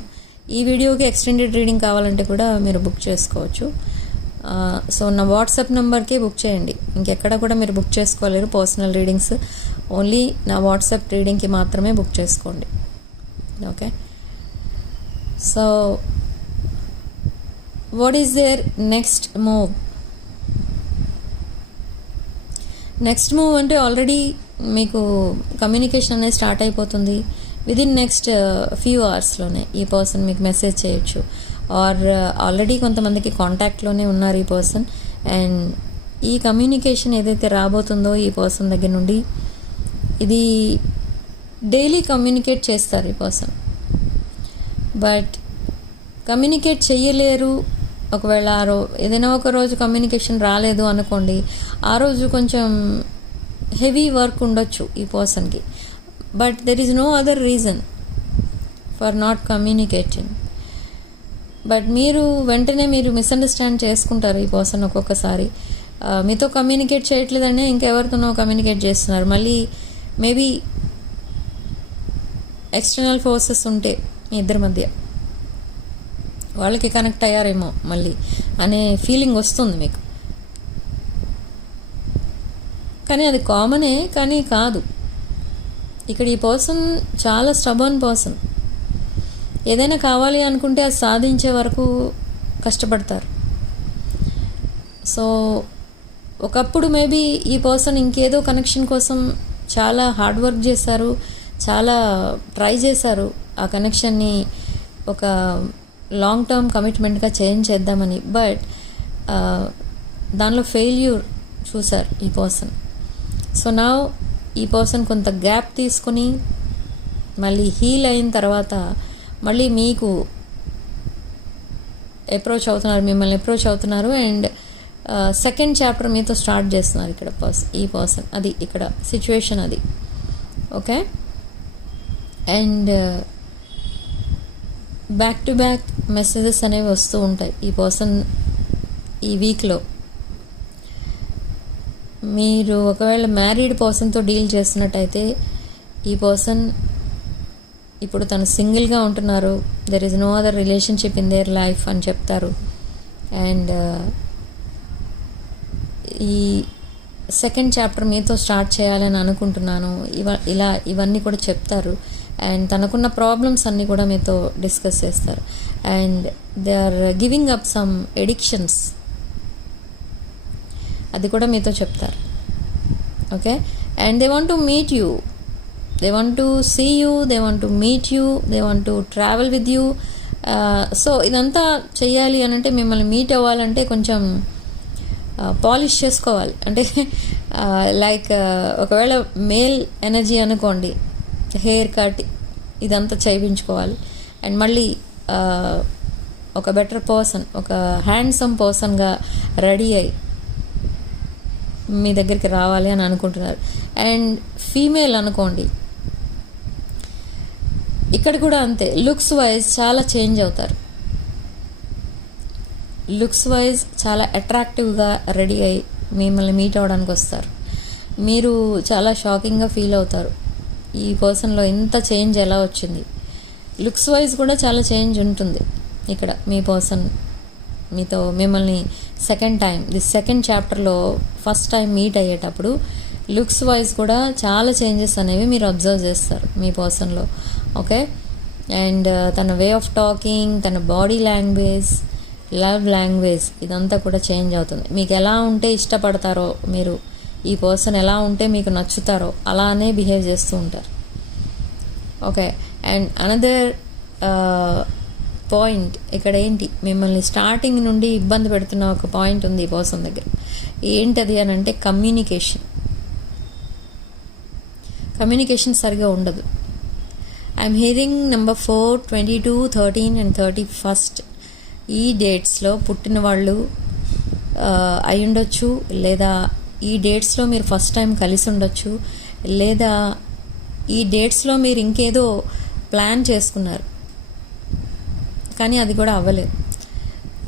ఈ వీడియోకి ఎక్స్టెండెడ్ రీడింగ్ కావాలంటే కూడా మీరు బుక్ చేసుకోవచ్చు. సో నా వాట్సాప్ నెంబర్కే బుక్ చేయండి, ఇంకెక్కడ కూడా మీరు బుక్ చేసుకోలేరు పర్సనల్ రీడింగ్స్. ఓన్లీ నా వాట్సాప్ రీడింగ్కి మాత్రమే బుక్ చేసుకోండి. Okay, so what is their next move? Next move అంటే ఆల్రెడీ మీకు కమ్యూనికేషన్ అనేది స్టార్ట్ అయిపోతుంది. విదిన్ నెక్స్ట్ ఫ్యూ అవర్స్లోనే ఈ పర్సన్ మీకు మెసేజ్ చేయొచ్చు, ఆర్ ఆల్రెడీ కొంతమందికి కాంటాక్ట్లోనే ఉన్నారు ఈ పర్సన్. అండ్ ఈ కమ్యూనికేషన్ ఏదైతే రాబోతుందో ఈ పర్సన్ దగ్గర నుండి, ఇది డైలీ కమ్యూనికేట్ చేస్తారు ఈ పర్సన్. బట్ కమ్యూనికేట్ చెయ్యలేరు, ఒకవేళ ఏదైనా ఒక రోజు కమ్యూనికేషన్ రాలేదు అనుకోండి, ఆ రోజు కొంచెం హెవీ వర్క్ ఉండొచ్చు ఈ పర్సన్కి. But there is no other reason for not communicating. But మీరు వెంటనే మిస్అండర్స్టాండ్ చేసుకుంటారు ఈ పర్సన్. ఒక్కొక్కసారి మీతో కమ్యూనికేట్ చేయట్లేదనే ఇంకెవరితోనో కమ్యూనికేట్ చేస్తున్నారు. మళ్ళీ మేబీ ఎక్స్టర్నల్ ఫోర్సెస్ ఉంటే మీ ఇద్దరి మధ్య, వాళ్ళకి కనెక్ట్ అయ్యారేమో మళ్ళీ అనే ఫీలింగ్ వస్తుంది మీకు. కానీ అది కామనే, కానీ కాదు. ఇక్కడ ఈ పర్సన్ చాలా స్టబర్న్ పర్సన్. ఏదైనా కావాలి అనుకుంటే అది సాధించే వరకు కష్టపడతారు. సో ఒకప్పుడు మేబీ ఈ పర్సన్ ఇంకేదో కనెక్షన్ కోసం చాలా హార్డ్ వర్క్ చేశారు, చాలా ట్రై చేశారు. ఆ కనెక్షన్ని ఒక లాంగ్ టర్మ్ కమిట్మెంట్గా చేంజ్ చేద్దామని. బట్ దానిలో ఫెయిల్యూర్ చూసారు ఈ పర్సన్. సో నా ఈ పర్సన్ కొంత గ్యాప్ తీసుకుని మళ్ళీ హీల్ అయిన తర్వాత మళ్ళీ మీకు మిమ్మల్ని అప్రోచ్ అవుతున్నారు. అండ్ సెకండ్ చాప్టర్ మీతో స్టార్ట్ చేస్తున్నారు ఇక్కడ ఈ పర్సన్. అది ఇక్కడ సిచ్యువేషన్ అది. Okay, and back to back messages అనేవి వస్తూ ఉంటాయి ఈ పర్సన్ ఈ వీక్లో. మీరు ఒకవేళ మ్యారీడ్ పర్సన్తో డీల్ చేస్తున్నట్టయితే ఈ పర్సన్ ఇప్పుడు తను సింగిల్గా ఉంటున్నారు. There is no other relationship in their life అని చెప్తారు. అండ్ ఈ సెకండ్ చాప్టర్ మీతో స్టార్ట్ చేయాలని అనుకుంటున్నాను ఇవన్నీ కూడా చెప్తారు. అండ్ తనకున్న ప్రాబ్లమ్స్ అన్నీ కూడా మీతో డిస్కస్ చేస్తారు. And they are giving up some addictions, అది కూడా మీతో చెప్తారు. Okay, and they want to meet you, they want to see you, they want to meet you, they want to travel with you. So ఇదంతా చెయ్యాలి అని అంటే, మిమ్మల్ని meet అవ్వాలంటే కొంచెం పాలిష్ చేసుకోవాలి. అంటే లైక్ ఒకవేళ మేల్ ఎనర్జీ అనుకోండి, హెయిర్ కట్ ఇదంతా చేయించుకోవాలి. అండ్ మళ్ళీ ఒక బెటర్ పర్సన్, ఒక హ్యాండ్సమ్ పర్సన్గా రెడీ అయ్యి మీ దగ్గరికి రావాలి అని అనుకుంటున్నారు. అండ్ ఫీమేల్ అనుకోండి, ఇక్కడ కూడా అంతే. లుక్స్ వైజ్ చాలా చేంజ్ అవుతారు. లుక్స్ వైజ్ చాలా అట్రాక్టివ్గా రెడీ అయ్యి మిమ్మల్ని మీట్ అవ్వడానికి వస్తారు. మీరు చాలా షాకింగ్గా ఫీల్ అవుతారు, ఈ పర్సన్లో ఇంత చేంజ్ ఎలా వచ్చింది. లుక్స్ వైజ్ కూడా చాలా చేంజ్ ఉంటుంది ఇక్కడ. మీ పర్సన్ మిమ్మల్ని సెకండ్ చాప్టర్లో ఫస్ట్ టైం మీట్ అయ్యేటప్పుడు లుక్స్ వైజ్ కూడా చాలా చేంజెస్ అనేవి మీరు అబ్జర్వ్ చేస్తారు మీ పర్సన్లో. ఓకే, అండ్ తన వే ఆఫ్ టాకింగ్, తన బాడీ లాంగ్వేజ్, లవ్ లాంగ్వేజ్ ఇదంతా కూడా చేంజ్ అవుతుంది. మీకు ఎలా ఉంటే ఇష్టపడతారో, మీరు ఈ పర్సన్ ఎలా ఉంటే మీకు నచ్చుతారో అలానే బిహేవ్ చేస్తూ ఉంటారు. ఓకే, అండ్ అనదర్ పాయింట్ ఇక్కడ ఏంటి, మిమ్మల్ని స్టార్టింగ్ నుండి ఇబ్బంది పెడుతున్న ఒక పాయింట్ ఉంది ఈ పర్సన్ దగ్గర. ఏంటది అని అంటే కమ్యూనికేషన్ సరిగా ఉండదు. ఐఎమ్ హియరింగ్ నెంబర్ 4, 22, 13 and 31 ఈ డేట్స్లో పుట్టిన వాళ్ళు అయి ఉండొచ్చు, లేదా ఈ డేట్స్లో మీరు ఫస్ట్ టైం కలిసి ఉండొచ్చు, లేదా ఈ డేట్స్లో మీరు ఇంకేదో ప్లాన్ చేసుకున్నారు కానీ అది కూడా అవ్వలేదు.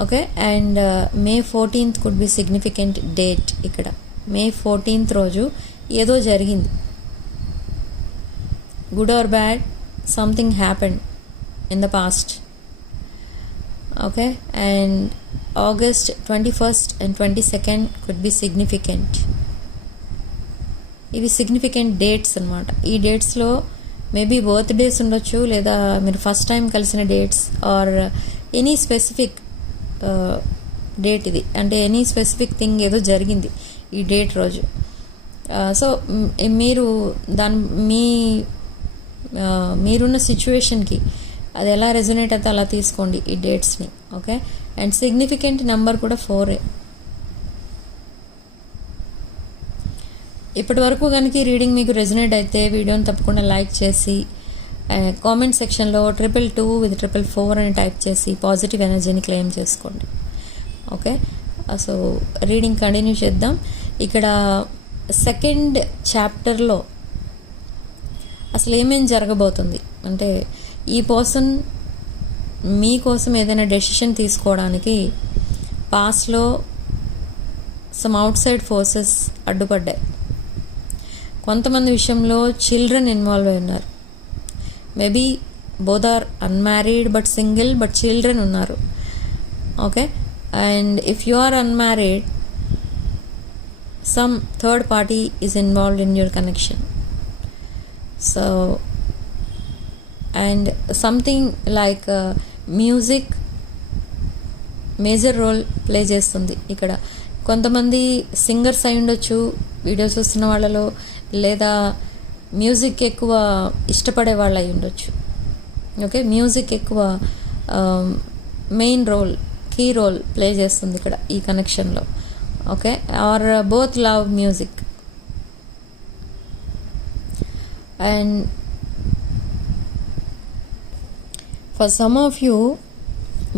Okay, and May 14th could be significant date. ఇక్కడ May 14th రోజు ఏదో జరిగింది, good or bad, something happened in the past. Okay, and August 21st and 22nd could be significant. ఇవి సిగ్నిఫికెంట్ డేట్స్ అనమాట. ఈ డేట్స్లో మేబీ బర్త్డేస్ ఉండొచ్చు, లేదా మీరు ఫస్ట్ టైం కలిసిన dates, or any specific date ఇది. అంటే ఎనీ స్పెసిఫిక్ థింగ్ ఏదో జరిగింది ఈ డేట్ రోజు. సో మీరు మీరున్న సిచ్యువేషన్కి అది ఎలా రెజొనేట్ అయితే అలా తీసుకోండి ఈ డేట్స్ని. ఓకే, అండ్ సిగ్నిఫికెంట్ నెంబర్ కూడా 4. ఇప్పటి వరకు కనుక ఈ రీడింగ్ మీకు రెజొనేట్ అయితే వీడియోని తప్పకుండా లైక్ చేసి కామెంట్ సెక్షన్లో 222 with 444 అని టైప్ చేసి పాజిటివ్ ఎనర్జీని క్లెయిమ్ చేసుకోండి. ఓకే, సో రీడింగ్ కంటిన్యూ చేద్దాం. ఇక్కడ సెకండ్ చాప్టర్లో అసలు ఏమేం జరగబోతుంది అంటే, ఈ పర్సన్ మీకోసం ఏదైనా డెసిషన్ తీసుకోవడానికి పాస్ట్లో సమ్ అవుట్ సైడ్ ఫోర్సెస్ అడ్డుపడ్డాయి. కొంతమంది విషయంలో చిల్డ్రన్ ఇన్వాల్వ్ అయి ఉన్నారు. Maybe both are unmarried but single, but children ఉన్నారు. Okay, and if you are unmarried, some third party is involved in your connection. So and something like music major role play చేస్తుంది ఇక్కడ. కొంతమంది singers అయి ఉండొచ్చు videos చూస్తున్న వాళ్ళలో, లేదా music ఎక్కువ ఇష్టపడే వాళ్ళు అయి ఉండొచ్చు. ఓకే, మ్యూజిక్ ఎక్కువ main role, key role play చేస్తుంది ఇక్కడ ఈ కనెక్షన్లో. Okay, or both love music. And for some of you,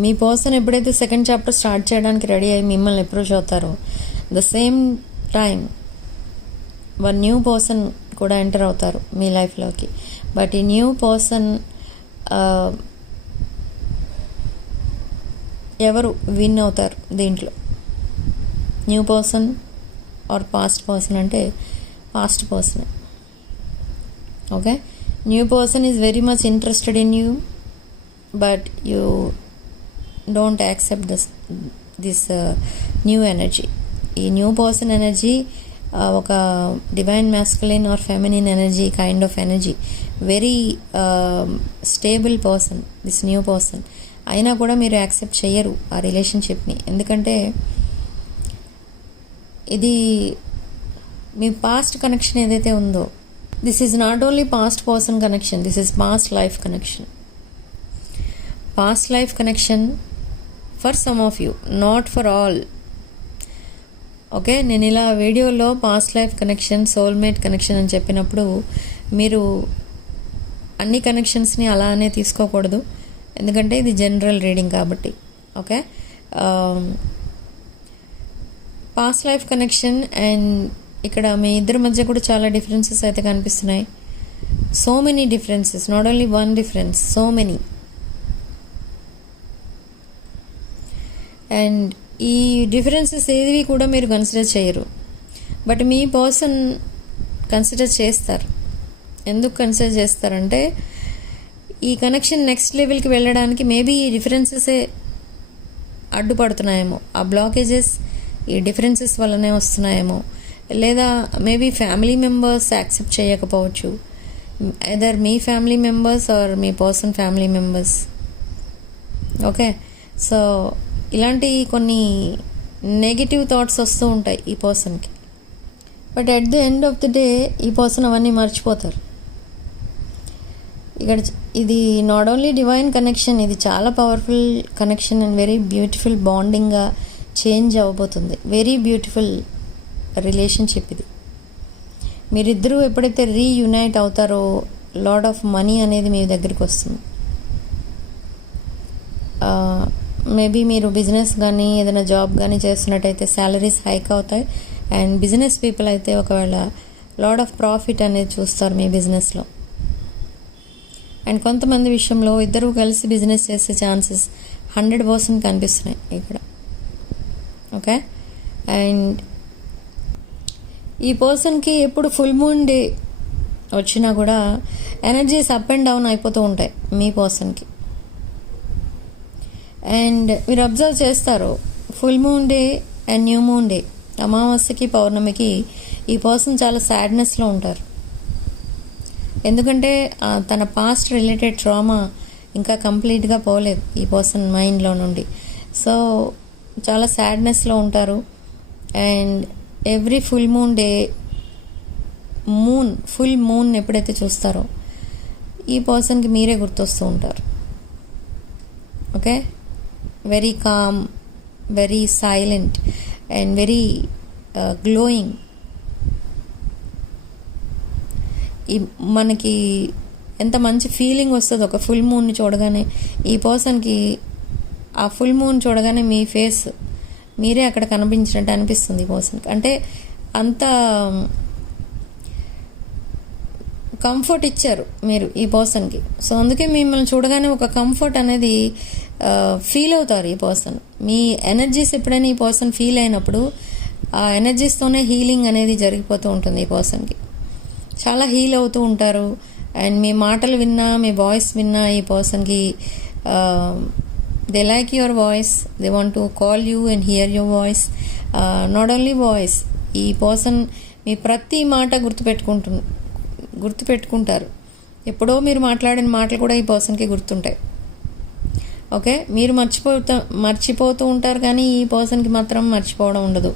మీ పర్సన్ ఎప్పుడైతే సెకండ్ చాప్టర్ స్టార్ట్ చేయడానికి రెడీ అయ్యి మిమ్మల్ని అప్రోచ్ అవుతారో, the same time one new person కూడా ఎంటర్ అవుతారు మీ లైఫ్లోకి. బట్ ఈ న్యూ పర్సన్ ఎవరు విన్ అవుతారు దీంట్లో? New person or past person అంటే past person. Okay, new person is very much interested in you, but you don't accept this new energy. ఈ న్యూ పర్సన్ ఎనర్జీ ఒక divine masculine or feminine energy, kind of energy. Very stable person this new person. అయినా కూడా మీరు accept చేయరు ఆ రిలేషన్షిప్ని, ఎందుకంటే ఇది మీ past connection ఏదైతే ఉందో, this is not only past person connection, this is past life connection. Past life connection for some of you, not for all. Okay, నేను ఇలా వీడియోలో past life connection, soulmate connection అని చెప్పినప్పుడు మీరు అన్ని కనెక్షన్స్ని అలానే తీసుకోకూడదు, ఎందుకంటే ఇది జనరల్ రీడింగ్ కాబట్టి. Okay, past life connection and ఇక్కడ మీ ఇద్దరి మధ్య కూడా చాలా డిఫరెన్సెస్ అయితే కనిపిస్తున్నాయి. So many differences, not only one difference, so many. And ఈ డిఫరెన్సెస్ ఏవి కూడా మీరు కన్సిడర్ చేయరు, బట్ మీ పర్సన్ కన్సిడర్ చేస్తారు. ఎందుకు కన్సిడర్ చేస్తారంటే ఈ కనెక్షన్ నెక్స్ట్ లెవెల్కి వెళ్ళడానికి మేబీ ఈ డిఫరెన్సెసే అడ్డుపడుతున్నాయేమో, ఆ బ్లాకేజెస్ ఈ డిఫరెన్సెస్ వల్లనే వస్తున్నాయేమో, లేదా మేబీ ఫ్యామిలీ మెంబర్స్ యాక్సెప్ట్ చేయకపోవచ్చు, ఎదర్ మీ ఫ్యామిలీ మెంబర్స్ ఆర్ మీ person family members. Okay, so ఇలాంటి కొన్ని నెగిటివ్ థాట్స్ వస్తూ ఉంటాయి ఈ పర్సన్కి, but at the end of the day ఈ పర్సన్ అవన్నీ మర్చిపోతారు. ఇక్కడ ఇది నాట్ ఓన్లీ డివైన్ కనెక్షన్, ఇది చాలా powerful connection and very beautiful బాండింగ్గా చేంజ్ అవ్వబోతుంది. వెరీ బ్యూటిఫుల్ రిలేషన్షిప్ ఇది. మీరిద్దరూ ఎప్పుడైతే రీయునైట్ అవుతారో లాట్ ఆఫ్ మనీ అనేది మీ దగ్గరికి వస్తుంది. మేబీ మీరు బిజినెస్ కానీ ఏదైనా జాబ్ కానీ చేస్తున్నట్టయితే శాలరీస్ హైక్ అవుతాయి, అండ్ బిజినెస్ పీపుల్ అయితే ఒకవేళ లాట్ ఆఫ్ ప్రాఫిట్ అనేది చూస్తారు మీ బిజినెస్లో. అండ్ కొంతమంది విషయంలో ఇద్దరు కలిసి బిజినెస్ చేసే ఛాన్సెస్ 100% కనిపిస్తున్నాయి ఇక్కడ. ఓకే, అండ్ ఈ పర్సన్కి ఎప్పుడు ఫుల్ మూన్ డే వచ్చినా కూడా ఎనర్జీస్ అప్ అండ్ డౌన్ అయిపోతూ ఉంటాయి మీ పర్సన్కి. అండ్ మీరు అబ్జర్వ్ చేస్తారు, full moon day and new moon day, అమావాస్యకి పౌర్ణమికి ఈ పర్సన్ చాలా సాడ్నెస్లో ఉంటారు. ఎందుకంటే తన పాస్ట్ రిలేటెడ్ ట్రామా ఇంకా కంప్లీట్గా పోలేదు ఈ పర్సన్ మైండ్లో నుండి. సో చాలా సాడ్నెస్లో ఉంటారు. And every full moon day, full moon ఎప్పుడైతే చూస్తారో ఈ పర్సన్కి మీరే గుర్తొస్తూ ఉంటారు. Okay, very calm, very silent and very glowing. ఈ మనకి ఎంత మంచి ఫీలింగ్ వస్తుంది ఒక ఫుల్ మూన్ని చూడగానే. ఈ పర్సన్కి ఆ ఫుల్ మూన్ చూడగానే మీ ఫేస్ మీరే అక్కడ కనిపించినట్టు అనిపిస్తుంది ఈ పర్సన్కి. అంటే అంత కంఫర్ట్ ఇచ్చారు మీరు ఈ పర్సన్కి. సో అందుకే మిమ్మల్ని చూడగానే ఒక కంఫర్ట్ అనేది ఫీల్ అవుతారు ఈ పర్సన్. మీ ఎనర్జీస్ ఎప్పుడైనా ఈ పర్సన్ ఫీల్ అయినప్పుడు ఆ ఎనర్జీస్తోనే హీలింగ్ అనేది జరిగిపోతూ ఉంటుంది ఈ పర్సన్కి. చాలా హీల్ అవుతూ ఉంటారు. అండ్ మీ మాటలు విన్నా, మీ వాయిస్ విన్నా ఈ పర్సన్కి they like your voice, they want to call you and here your voice. Not only voice, ఈ పర్సన్ మీ ప్రతి మాట గుర్తుపెట్టుకుంటారు. ఎప్పుడో మీరు మాట్లాడిన మాటలు కూడా ఈ పర్సన్కి గుర్తుంటాయి. ఓకే, మీరు మర్చిపోతూ ఉంటారు, కానీ ఈ పర్సన్కి మాత్రం మర్చిపోవడం ఉండదు.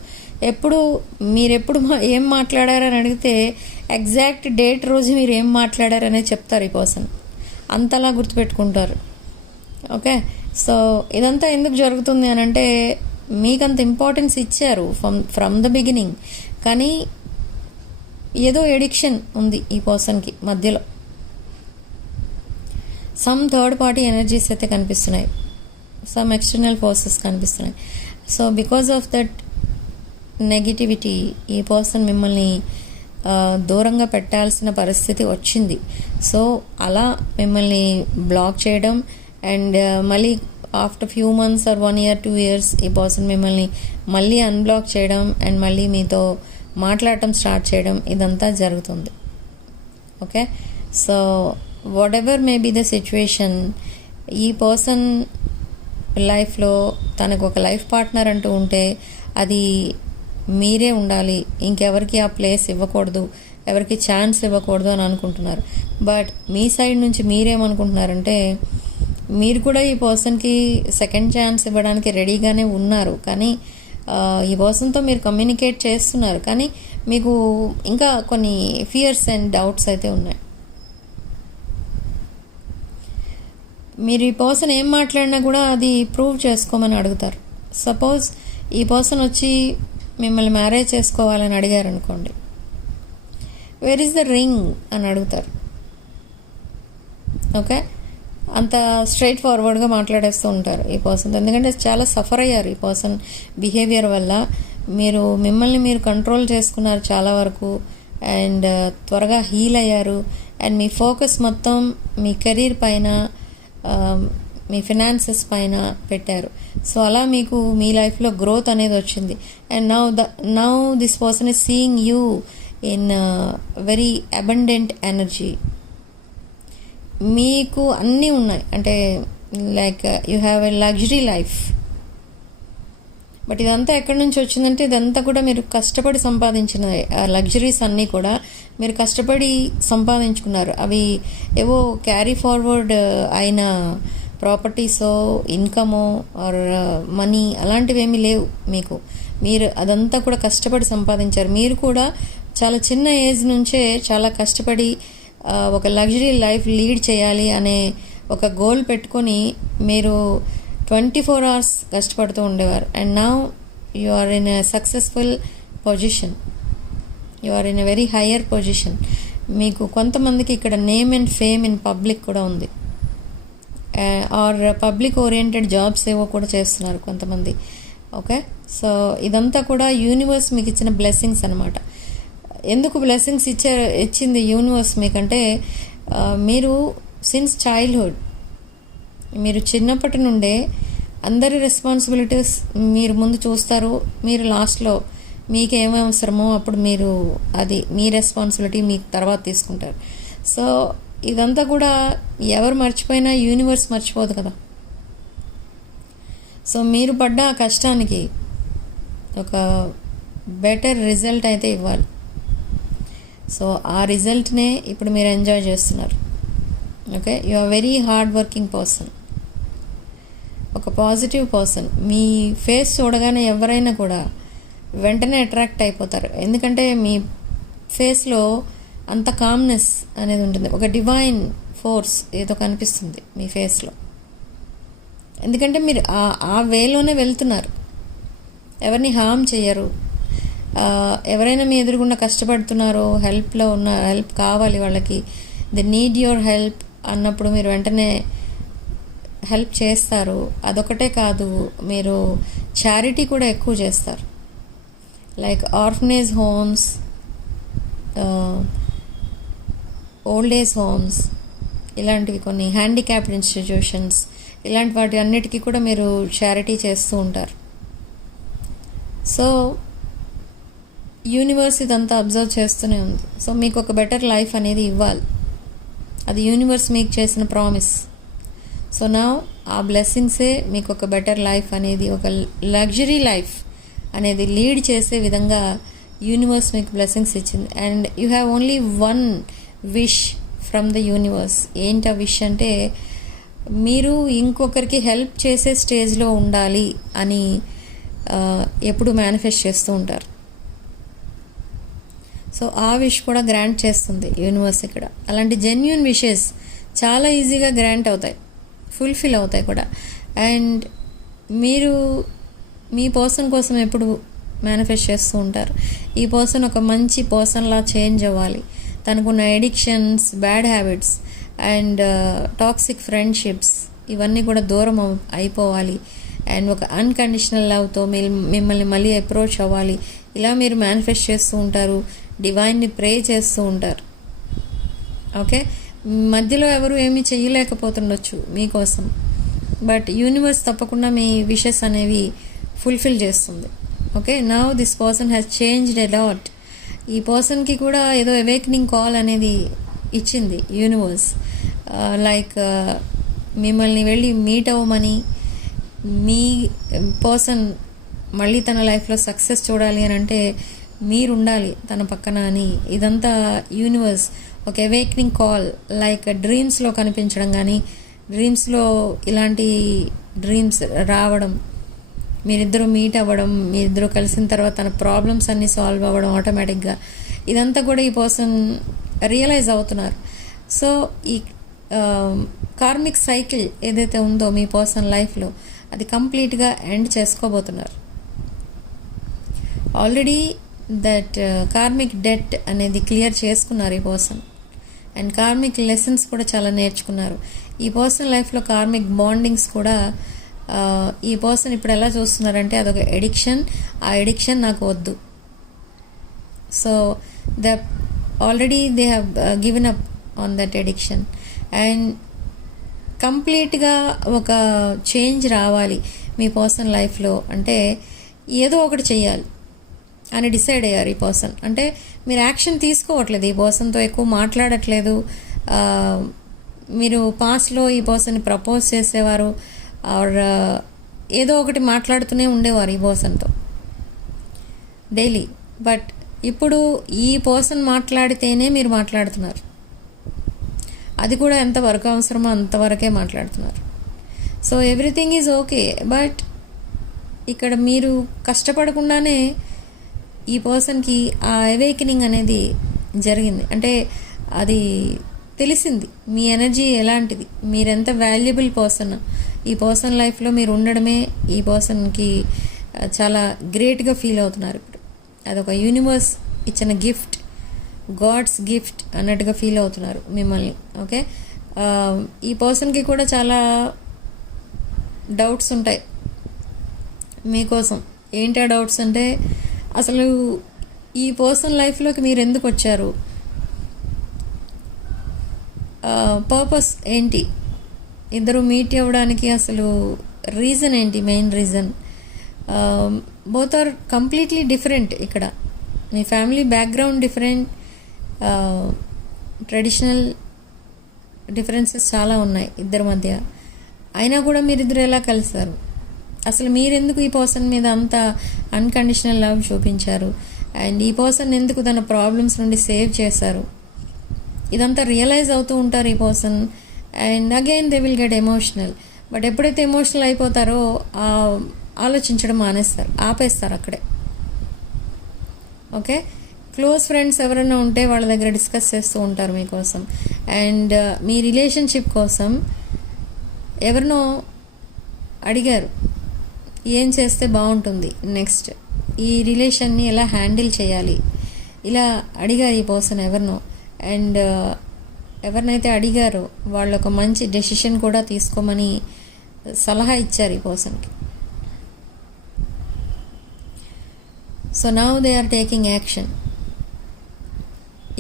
మీరెప్పుడు ఏం మాట్లాడారని అడిగితే ఎగ్జాక్ట్ డేట్ రోజు మీరు ఏం మాట్లాడారనేది చెప్తారు ఈ పర్సన్. అంతలా గుర్తుపెట్టుకుంటారు. ఓకే, సో ఇదంతా ఎందుకు జరుగుతుంది అని అంటే మీకంత ఇంపార్టెన్స్ ఇచ్చారు ఫ్రమ్ ద బిగినింగ్, కానీ ఏదో ఎడిక్షన్ ఉంది ఈ పర్సన్కి మధ్యలో. సమ్ థర్డ్ పార్టీ ఎనర్జీస్ అయితే కనిపిస్తున్నాయి, సమ్ ఎక్స్టర్నల్ ఫోర్సెస్ కనిపిస్తున్నాయి. So because of that negativity ఈ పర్సన్ మిమ్మల్ని దూరంగా పెట్టాల్సిన పరిస్థితి వచ్చింది. సో అలా మిమ్మల్ని బ్లాక్ చేయడం అండ్ మళ్ళీ after few months are 1 year 2 years ఈ పర్సన్ మిమ్మల్ని మళ్ళీ అన్బ్లాక్ చేయడం అండ్ మళ్ళీ మీతో మాట్లాడటం స్టార్ట్ చేయడం, ఇదంతా జరుగుతుంది. Okay, so whatever may be the situation, ఈ పర్సన్ లైఫ్లో తనకు ఒక లైఫ్ పార్ట్నర్ అంటూ ఉంటే అది మీరే ఉండాలి, ఇంకెవరికి ఆ ప్లేస్ ఇవ్వకూడదు, ఎవరికి ఛాన్స్ ఇవ్వకూడదు అని అనుకుంటున్నారు. బట్ మీ సైడ్ నుంచి మీరేమనుకుంటున్నారంటే మీరు కూడా ఈ పర్సన్కి సెకండ్ ఛాన్స్ ఇవ్వడానికి రెడీగానే ఉన్నారు, కానీ ఈ పర్సన్తో మీరు కమ్యూనికేట్ చేస్తున్నారు, కానీ మీకు ఇంకా కొన్ని ఫియర్స్ అండ్ డౌట్స్ అయితే ఉన్నాయి. మీరు ఈ పర్సన్ ఏం మాట్లాడినా కూడా అది ప్రూవ్ చేసుకోమని అడుగుతారు. సపోజ్ ఈ పర్సన్ వచ్చి మిమ్మల్ని మ్యారేజ్ చేసుకోవాలని అడిగారు అనుకోండి, వేర్ ఈస్ ద రింగ్ అని అడుగుతారు. ఓకే, అంత స్ట్రైట్ ఫార్వర్డ్గా మాట్లాడేస్తూ ఉంటారు ఈ పర్సన్, ఎందుకంటే చాలా సఫర్ అయ్యారు ఈ పర్సన్ బిహేవియర్ వల్ల. మిమ్మల్ని మీరు కంట్రోల్ చేసుకున్నారు చాలా వరకు అండ్ త్వరగా హీల్ అయ్యారు అండ్ మీ ఫోకస్ మొత్తం మీ కెరీర్ పైన, మీ ఫినాన్సెస్ పైన పెట్టారు. సో అలా మీకు మీ లైఫ్లో గ్రోత్ అనేది వచ్చింది. And now this person is seeing you in very abundant energy. మీకు అన్నీ ఉన్నాయి, అంటే like you have a luxury life. But ఇదంతా ఎక్కడి నుంచి వచ్చిందంటే ఇదంతా కూడా మీరు కష్టపడి సంపాదించిన లగ్జరీస్ అన్నీ కూడా మీరు కష్టపడి సంపాదించుకున్నారు. అవి ఏవో క్యారీ ఫార్వర్డ్ అయిన ప్రాపర్టీసో ఇన్కమో ఆర్ మనీ అలాంటివి ఏమీ లేవు మీకు. మీరు అదంతా కూడా కష్టపడి సంపాదించారు. మీరు కూడా చాలా చిన్న ఏజ్ నుంచే చాలా కష్టపడి ఒక లగ్జరీ లైఫ్ లీడ్ చేయాలి అనే ఒక గోల్ పెట్టుకొని మీరు 24 hours కష్టపడుతూ ఉండేవారు. And now you are in a successful position, you are in a very higher position. మీకు కొంతమందికి ఇక్కడ name and fame in public కూడా ఉంది, ఆర్ పబ్లిక్ ఓరియంటెడ్ జాబ్స్ ఏవో కూడా చేస్తున్నారు కొంతమంది. ఓకే, సో ఇదంతా కూడా యూనివర్స్ మీకు ఇచ్చిన బ్లెస్సింగ్స్ అనమాట. ఎందుకు బ్లెస్సింగ్స్ ఇచ్చింది యూనివర్స్ మీకంటే, మీరు సిన్స్ చైల్డ్హుడ్, మీరు చిన్నప్పటి నుండే అందరి రెస్పాన్సిబిలిటీస్ మీరు ముందు చూస్తారు, మీరు లాస్ట్లో మీకు ఏమేమి అవసరమో అప్పుడు మీరు అది మీ రెస్పాన్సిబిలిటీ మీకు తర్వాత తీసుకుంటారు. సో ఇదంతా కూడా ఎవరు మర్చిపోయినా యూనివర్స్ మర్చిపోదు కదా. సో మీరు పడ్డ ఆ కష్టానికి ఒక బెటర్ రిజల్ట్ అయితే ఇవ్వాలి. సో ఆ రిజల్ట్నే ఇప్పుడు మీరు ఎంజాయ్ చేస్తున్నారు. Okay, you are very hard working person, ఒక పాజిటివ్ పర్సన్. మీ ఫేస్ చూడగానే ఎవరైనా కూడా వెంటనే అట్రాక్ట్ అయిపోతారు, ఎందుకంటే మీ ఫేస్లో అంత కామ్నెస్ అనేది ఉంటుంది, ఒక డివైన్ ఫోర్స్ ఏదో కనిపిస్తుంది మీ ఫేస్లో. ఎందుకంటే మీరు ఆ వేలోనే వెళ్తున్నారు, ఎవరిని హామ్ చేయరు. ఎవరైనా మీ ఎదురుగుండా కష్టపడుతున్నారో, హెల్ప్ కావాలి వాళ్ళకి, ది నీడ్ యువర్ హెల్ప్ అన్నప్పుడు మీరు వెంటనే హెల్ప్ చేస్తారు. అదొకటే కాదు, మీరు చారిటీ కూడా ఎక్కువ చేస్తారు. Like orphanage homes, old age homes, ఇలాంటివి కొన్ని హ్యాండిక్యాప్డ్ ఇన్స్టిట్యూషన్స్, ఇలాంటి వాటి అన్నిటికీ కూడా మీరు చారిటీ చేస్తూ ఉంటారు. సో యూనివర్స్ ఇదంతా అబ్జర్వ్ చేస్తూనే ఉంది. సో మీకు ఒక బెటర్ లైఫ్ అనేది ఇవ్వాలి, అది యూనివర్స్ మీకు చేసిన ప్రామిస్. సో నా ఆ బ్లెస్సింగ్సే మీకు ఒక బెటర్ లైఫ్ అనేది, ఒక లగ్జరీ లైఫ్ అనేది లీడ్ చేసే విధంగా యూనివర్స్ మీకు బ్లెస్సింగ్స్ ఇచ్చింది. And you have only one wish from the universe. ఏంటి ఆ విష్ అంటే, మీరు ఇంకొకరికి హెల్ప్ చేసే స్టేజ్లో ఉండాలి అని ఎప్పుడు మేనిఫెస్ట్ చేస్తూ ఉంటారు. సో ఆ విష్ కూడా గ్రాంట్ చేస్తుంది యూనివర్స్ ఇక్కడ. అలాంటి జెన్యూన్ విషెస్ చాలా ఈజీగా గ్రాంట్ అవుతాయి, ఫుల్ఫిల్ అవుతాయి కూడా. అండ్ మీరు మీ పర్సన్ కోసం ఎప్పుడు మేనిఫెస్ట్ చేస్తూ ఉంటారు. ఈ పర్సన్ ఒక మంచి పర్సన్లా చేంజ్ అవ్వాలి, తనకున్న addictions, bad habits and toxic friendships ఇవన్నీ కూడా దూరం అయిపోవాలి. అండ్ ఒక అన్కండిషనల్ లవ్తో మిమ్మల్ని మళ్ళీ అప్రోచ్ అవ్వాలి. ఇలా మీరు మేనిఫెస్ట్ చేస్తూ ఉంటారు, డివైన్ని ప్రే చేస్తూ ఉంటారు. ఓకే, మధ్యలో ఎవరు ఏమీ చేయలేకపోతుండొచ్చు మీకోసం, బట్ యూనివర్స్ తప్పకుండా మీ విషెస్ అనేవి ఫుల్ఫిల్ చేస్తుంది. Okay, now this person has changed a lot. ఈ పర్సన్కి కూడా ఏదో అవేకనింగ్ కాల్ అనేది ఇచ్చింది యూనివర్స్. లైక్ మిమ్మల్ని వెళ్ళి మీట్ అవ్వమని, మీ పర్సన్ మళ్ళీ తన లైఫ్లో సక్సెస్ చూడాలి అని అంటే మీరు ఉండాలి తన పక్కన అని. ఇదంతా యూనివర్స్ ఒక అవేకనింగ్ కాల్, లైక్ డ్రీమ్స్లో కనిపించడం కానీ, డ్రీమ్స్లో ఇలాంటి డ్రీమ్స్ రావడం, మీరిద్దరూ మీట్ అవ్వడం, మీరిద్దరూ కలిసిన తర్వాత తన ప్రాబ్లమ్స్ అన్నీ సాల్వ్ అవ్వడం ఆటోమేటిక్గా, ఇదంతా కూడా ఈ పర్సన్ రియలైజ్ అవుతున్నారు. సో ఈ కార్మిక్ సైకిల్ ఏదైతే ఉందో మీ పర్సన్ లైఫ్లో, అది కంప్లీట్గా ఎండ్ చేసుకోబోతున్నారు. ఆల్రెడీ దట్ కార్మిక్ డెట్ అనేది క్లియర్ చేసుకున్నారు ఈ పర్సన్. అండ్ కార్మిక్ లెసన్స్ కూడా చాలా నేర్చుకున్నారు. ఈ పర్సన్ లైఫ్లో కార్మిక్ బాండింగ్స్ కూడా ఈ పర్సన్ ఇప్పుడు ఎలా చూస్తున్నారంటే అదొక ఎడిక్షన్, ఆ ఎడిక్షన్ నాకు వద్దు. So already they have given up on that addiction. And కంప్లీట్గా ఒక చేంజ్ రావాలి మీ పర్సన్ లైఫ్లో, అంటే ఏదో ఒకటి చెయ్యాలి అని డిసైడ్ అయ్యారు ఈ పర్సన్. అంటే మీరు యాక్షన్ తీసుకోవట్లేదు, ఈ పర్సన్తో ఎక్కువ మాట్లాడట్లేదు. మీరు పాస్ట్లో ఈ పర్సన్ని ప్రపోజ్ చేసేవారు, ఆర్ ఏదో ఒకటి మాట్లాడుతూనే ఉండేవారు ఈ పర్సన్తో డైలీ. బట్ ఇప్పుడు ఈ పర్సన్ మాట్లాడితేనే మీరు మాట్లాడుతున్నారు, అది కూడా ఎంతవరకు అవసరమో అంతవరకే మాట్లాడుతున్నారు. So everything is okay, but ఇక్కడ మీరు కష్టపడకుండానే ఈ పర్సన్కి ఆ అవేకనింగ్ అనేది జరిగింది. అంటే అది తెలిసింది మీ ఎనర్జీ ఎలాంటిది, మీరెంత వాల్యుబుల్ పర్సన్. ఈ పర్సన్ లైఫ్లో మీరు ఉండడమే ఈ పర్సన్కి చాలా గ్రేట్గా ఫీల్ అవుతున్నారు ఇప్పుడు. అదొక యూనివర్స్ ఇచ్చిన గిఫ్ట్, గాడ్స్ గిఫ్ట్ అన్నట్టుగా ఫీల్ అవుతున్నారు మిమ్మల్ని. ఓకే, ఈ పర్సన్కి కూడా చాలా డౌట్స్ ఉంటాయి మీకోసం. ఏంటి ఆ డౌట్స్ అంటే, అసలు ఈ పర్సన్ లైఫ్లోకి మీరు ఎందుకు వచ్చారు, పర్పస్ ఏంటి, ఇద్దరు మీట్ అవ్వడానికి అసలు రీజన్ ఏంటి, main reason. Both are completely different. ఇక్కడ మీ family background different, traditional differences చాలా ఉన్నాయి ఇద్దరి మధ్య. అయినా కూడా మీరిద్దరు ఎలా కలిసారు, అసలు మీరెందుకు ఈ పర్సన్ మీద అంత అన్కండిషనల్ లవ్ చూపించారు, అండ్ ఈ పర్సన్ ఎందుకు తన ప్రాబ్లమ్స్ నుండి సేవ్ చేశారు, ఇదంతా రియలైజ్ అవుతూ ఉంటారు ఈ person. And again they will get emotional. But ఎప్పుడైతే ఎమోషనల్ అయిపోతారో ఆలోచించడం మానేస్తారు, ఆపేస్తారు అక్కడే. ఓకే, క్లోజ్ ఫ్రెండ్స్ ఎవరైనా ఉంటే వాళ్ళ దగ్గర డిస్కస్ చేస్తూ ఉంటారు మీకోసం. అండ్ మీ రిలేషన్షిప్ కోసం ఎవరినో అడిగారు, ఏం చేస్తే బాగుంటుంది నెక్స్ట్, ఈ రిలేషన్ని ఎలా హ్యాండిల్ చేయాలి, ఇలా అడిగారు ఈ పర్సన్ ఎవరినో. అండ్ ఎవరినైతే అడిగారో వాళ్ళు ఒక మంచి డెసిషన్ కూడా తీసుకోమని సలహా ఇచ్చారు ఈ పర్సన్కి. So now they are taking action.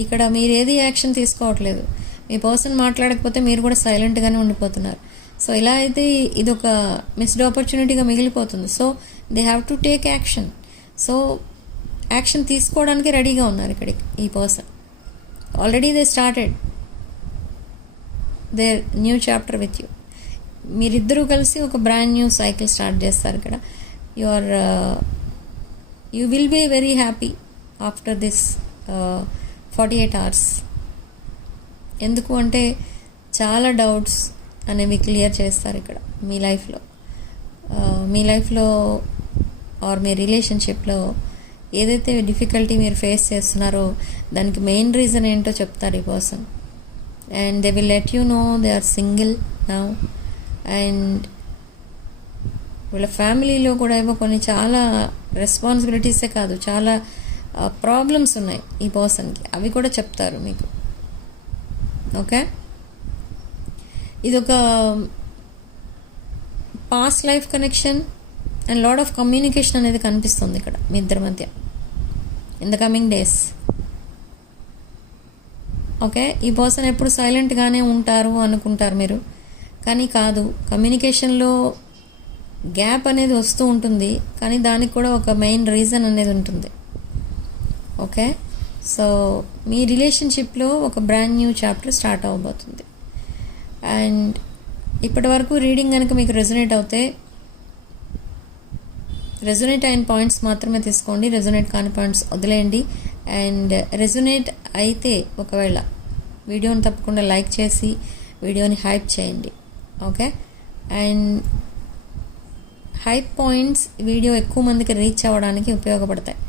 ఇక్కడ మీరు ఏది యాక్షన్ తీసుకోవట్లేదు, మీ పర్సన్ మాట్లాడకపోతే మీరు కూడా సైలెంట్గానే ఉండిపోతున్నారు. సో ఇలా అయితే ఇది ఒక మిస్డ్ ఆపర్చునిటీగా మిగిలిపోతుంది. So they have to take action. So action తీసుకోవడానికి రెడీగా ఉన్నారు ఇక్కడ ఈ person. Already they started their new chapter with you. మీరిద్దరూ కలిసి ఒక బ్రాండ్ న్యూ సైకిల్ స్టార్ట్ చేస్తారు ఇక్కడ. You will be very happy after this 48 hours. ఎందుకు అంటే చాలా డౌట్స్ అనేవి క్లియర్ చేస్తారు ఇక్కడ మీ లైఫ్లో ఆర్ మీ రిలేషన్షిప్లో ఏదైతే డిఫికల్టీ మీరు ఫేస్ చేస్తున్నారో దానికి మెయిన్ రీజన్ ఏంటో చెప్తారు ఈ person. and they will let you know they are single now. And వీళ్ళ ఫ్యామిలీలో కూడా ఏమో కొన్ని చాలా రెస్పాన్సిబిలిటీసే కాదు, చాలా ప్రాబ్లమ్స్ ఉన్నాయి ఈ పర్సన్కి, అవి కూడా చెప్తారు మీకు. ఓకే, ఇదొక past life connection and lot of communication అనేది కనిపిస్తుంది ఇక్కడ మీ ఇద్దరి మధ్య in the coming days. Okay, ఈ పర్సన్ ఎప్పుడు సైలెంట్గానే ఉంటారు అనుకుంటారు మీరు, కానీ కాదు, కమ్యూనికేషన్లో గ్యాప్ అనేది వస్తూ ఉంటుంది, కానీ దానికి కూడా ఒక మెయిన్ రీజన్ అనేది ఉంటుంది. ఓకే, సో మీ రిలేషన్షిప్లో ఒక బ్రాండ్ న్యూ చాప్టర్ స్టార్ట్ అవ్వబోతుంది. అండ్ ఇప్పటి వరకు రీడింగ్ కనుక మీకు రెజొనేట్ అవుతే రెజొనేట్ అయిన పాయింట్స్ మాత్రమే తీసుకోండి, రెజొనేట్ కాని పాయింట్స్ వదిలేయండి. అండ్ రెజొనేట్ అయితే ఒకవేళ వీడియోని తప్పకుండా లైక్ చేసి వీడియోని హైప్ చేయండి. Okay, and hype points video ఎక్కువ మందికి రీచ్ అవ్వడానికి ఉపయోగపడతాయి.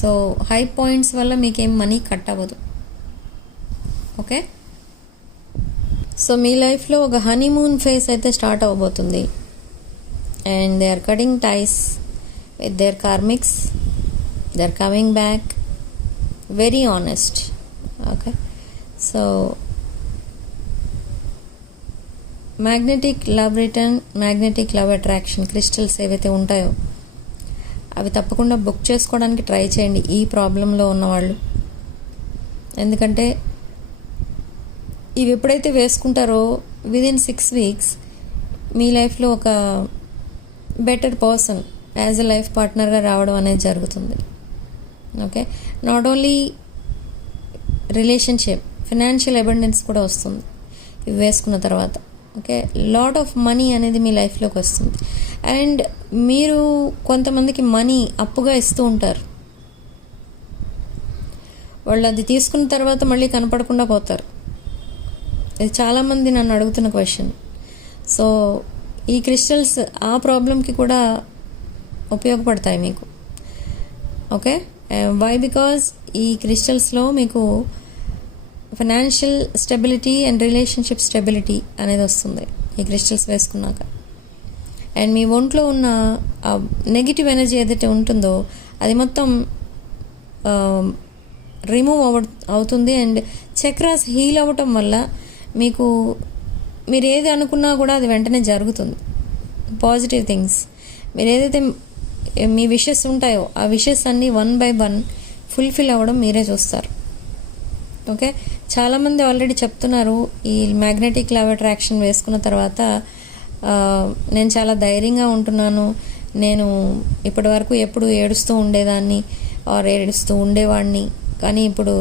సో హైప్ పాయింట్స్ వల్ల మీకేం మనీ కట్ అవ్వదు. ఓకే, సో మీ లైఫ్లో ఒక హనీమూన్ ఫేజ్ అయితే స్టార్ట్ అవ్వబోతుంది. And they are cutting ties with their karmics, they are coming back very honest. Okay, so magnetic love return, magnetic love attraction crystals ఏవైతే ఉంటాయో అవి తప్పకుండా బుక్ చేసుకోవడానికి ట్రై చేయండి ఈ ప్రాబ్లంలో ఉన్నవాళ్ళు. ఎందుకంటే ఇవి ఎప్పుడైతే వేసుకుంటారో విదిన్ 6 weeks మీ లైఫ్లో ఒక better person as a life పార్ట్నర్గా రావడం అనేది జరుగుతుంది. Okay, not only relationship, financial abundance కూడా వస్తుంది ఇవి వేసుకున్న తర్వాత. ఓకే, లాట్ ఆఫ్ మనీ అనేది మీ లైఫ్లోకి వస్తుంది. అండ్ మీరు కొంతమందికి మనీ అప్పుగా ఇస్తూ ఉంటారు, వాళ్ళు అది తీసుకున్న తర్వాత మళ్ళీ కనపడకుండా పోతారు. ఇది చాలామంది నన్ను అడుగుతున్న క్వశ్చన్. సో ఈ క్రిస్టల్స్ ఆ ప్రాబ్లంకి కూడా ఉపయోగపడతాయి మీకు. Okay, why? బికాజ్ ఈ క్రిస్టల్స్లో మీకు financial stability and relationship stability అనేది వస్తుంది ఈ క్రిస్టల్స్ వేసుకున్నాక. అండ్ మీ ఒంట్లో ఉన్న నెగిటివ్ ఎనర్జీ ఏదైతే ఉంటుందో అది మొత్తం రిమూవ్ అవుతుంది. అండ్ చక్రాస్ హీల్ అవ్వటం వల్ల మీకు మీరు ఏది అనుకున్నా కూడా అది వెంటనే జరుగుతుంది. పాజిటివ్ థింగ్స్, మీరు ఏదైతే మీ విషెస్ ఉంటాయో ఆ విషెస్ అన్నీ 1 by 1 ఫుల్ఫిల్ అవ్వడం మీరే చూస్తారు. ఓకే, చాలామంది ఆల్రెడీ చెప్తున్నారు ఈ మ్యాగ్నెటిక్ లవ్ అట్రాక్షన్ వేసుకున్న తర్వాత నేను చాలా ధైర్యంగా ఉంటున్నాను, నేను ఇప్పటి వరకు ఎప్పుడు ఏడుస్తూ ఉండేదాన్ని ఆర్ ఏడుస్తూ ఉండేవాడిని, కానీ ఇప్పుడు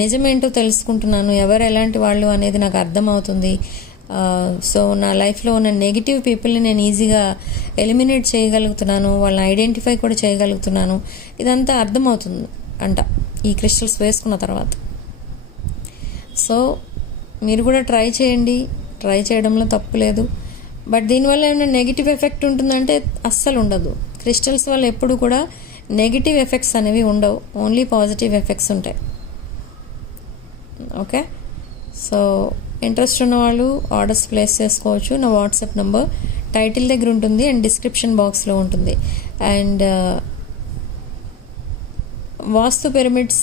నిజమేంటో తెలుసుకుంటున్నాను, ఎవరు ఎలాంటి వాళ్ళు అనేది నాకు అర్థమవుతుంది. సో నా లైఫ్లో ఉన్న నెగిటివ్ పీపుల్ని నేను ఈజీగా ఎలిమినేట్ చేయగలుగుతున్నాను, వాళ్ళని ఐడెంటిఫై కూడా చేయగలుగుతున్నాను. ఇదంతా అర్థమవుతుంది అంట ఈ క్రిస్టల్స్ వేసుకున్న తర్వాత. సో మీరు కూడా ట్రై చేయండి, ట్రై చేయడంలో తప్పు లేదు. బట్ దీనివల్ల ఏమైనా నెగిటివ్ ఎఫెక్ట్ ఉంటుందంటే అస్సలు ఉండదు. క్రిస్టల్స్ వల్ల ఎప్పుడు కూడా నెగిటివ్ ఎఫెక్ట్స్ అనేవి ఉండవు, ఓన్లీ పాజిటివ్ ఎఫెక్ట్స్ ఉంటాయి. ఓకే, సో ఇంట్రెస్ట్ ఉన్న వాళ్ళు ఆర్డర్స్ ప్లేస్ చేసుకోవచ్చు. నా వాట్సాప్ నెంబర్ టైటిల్ దగ్గర ఉంటుంది అండ్ డిస్క్రిప్షన్ బాక్స్లో ఉంటుంది. అండ్ వాస్తు పిరమిడ్స్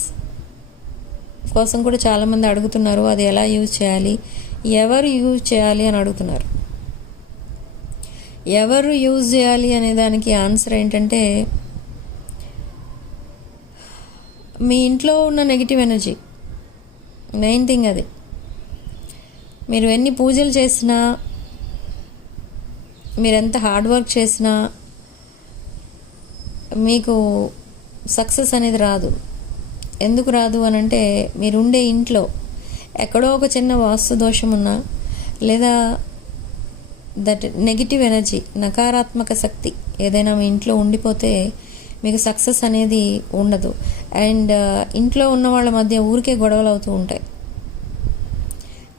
కోసం కూడా చాలామంది అడుగుతున్నారు, అది ఎలా యూజ్ చేయాలి, ఎవరు యూజ్ చేయాలి అని అడుగుతున్నారు. ఎవరు యూజ్ చేయాలి అనే దానికి ఆన్సర్ ఏంటంటే మీ ఇంట్లో ఉన్న నెగిటివ్ ఎనర్జీ మెయిన్ థింగ్. అది మీరు ఎన్ని పూజలు చేసినా, మీరెంత హార్డ్ వర్క్ చేసినా మీకు సక్సెస్ అనేది రాదు. ఎందుకు రాదు అని అంటే మీరుండే ఇంట్లో ఎక్కడో ఒక చిన్న వాస్తు దోషం ఉన్నా, లేదా దట్ నెగిటివ్ ఎనర్జీ, నకారాత్మక శక్తి ఏదైనా మీ ఇంట్లో ఉండిపోతే మీకు సక్సెస్ అనేది ఉండదు. అండ్ ఇంట్లో ఉన్న వాళ్ళ మధ్య ఊరికే గొడవలు అవుతూ ఉంటాయి,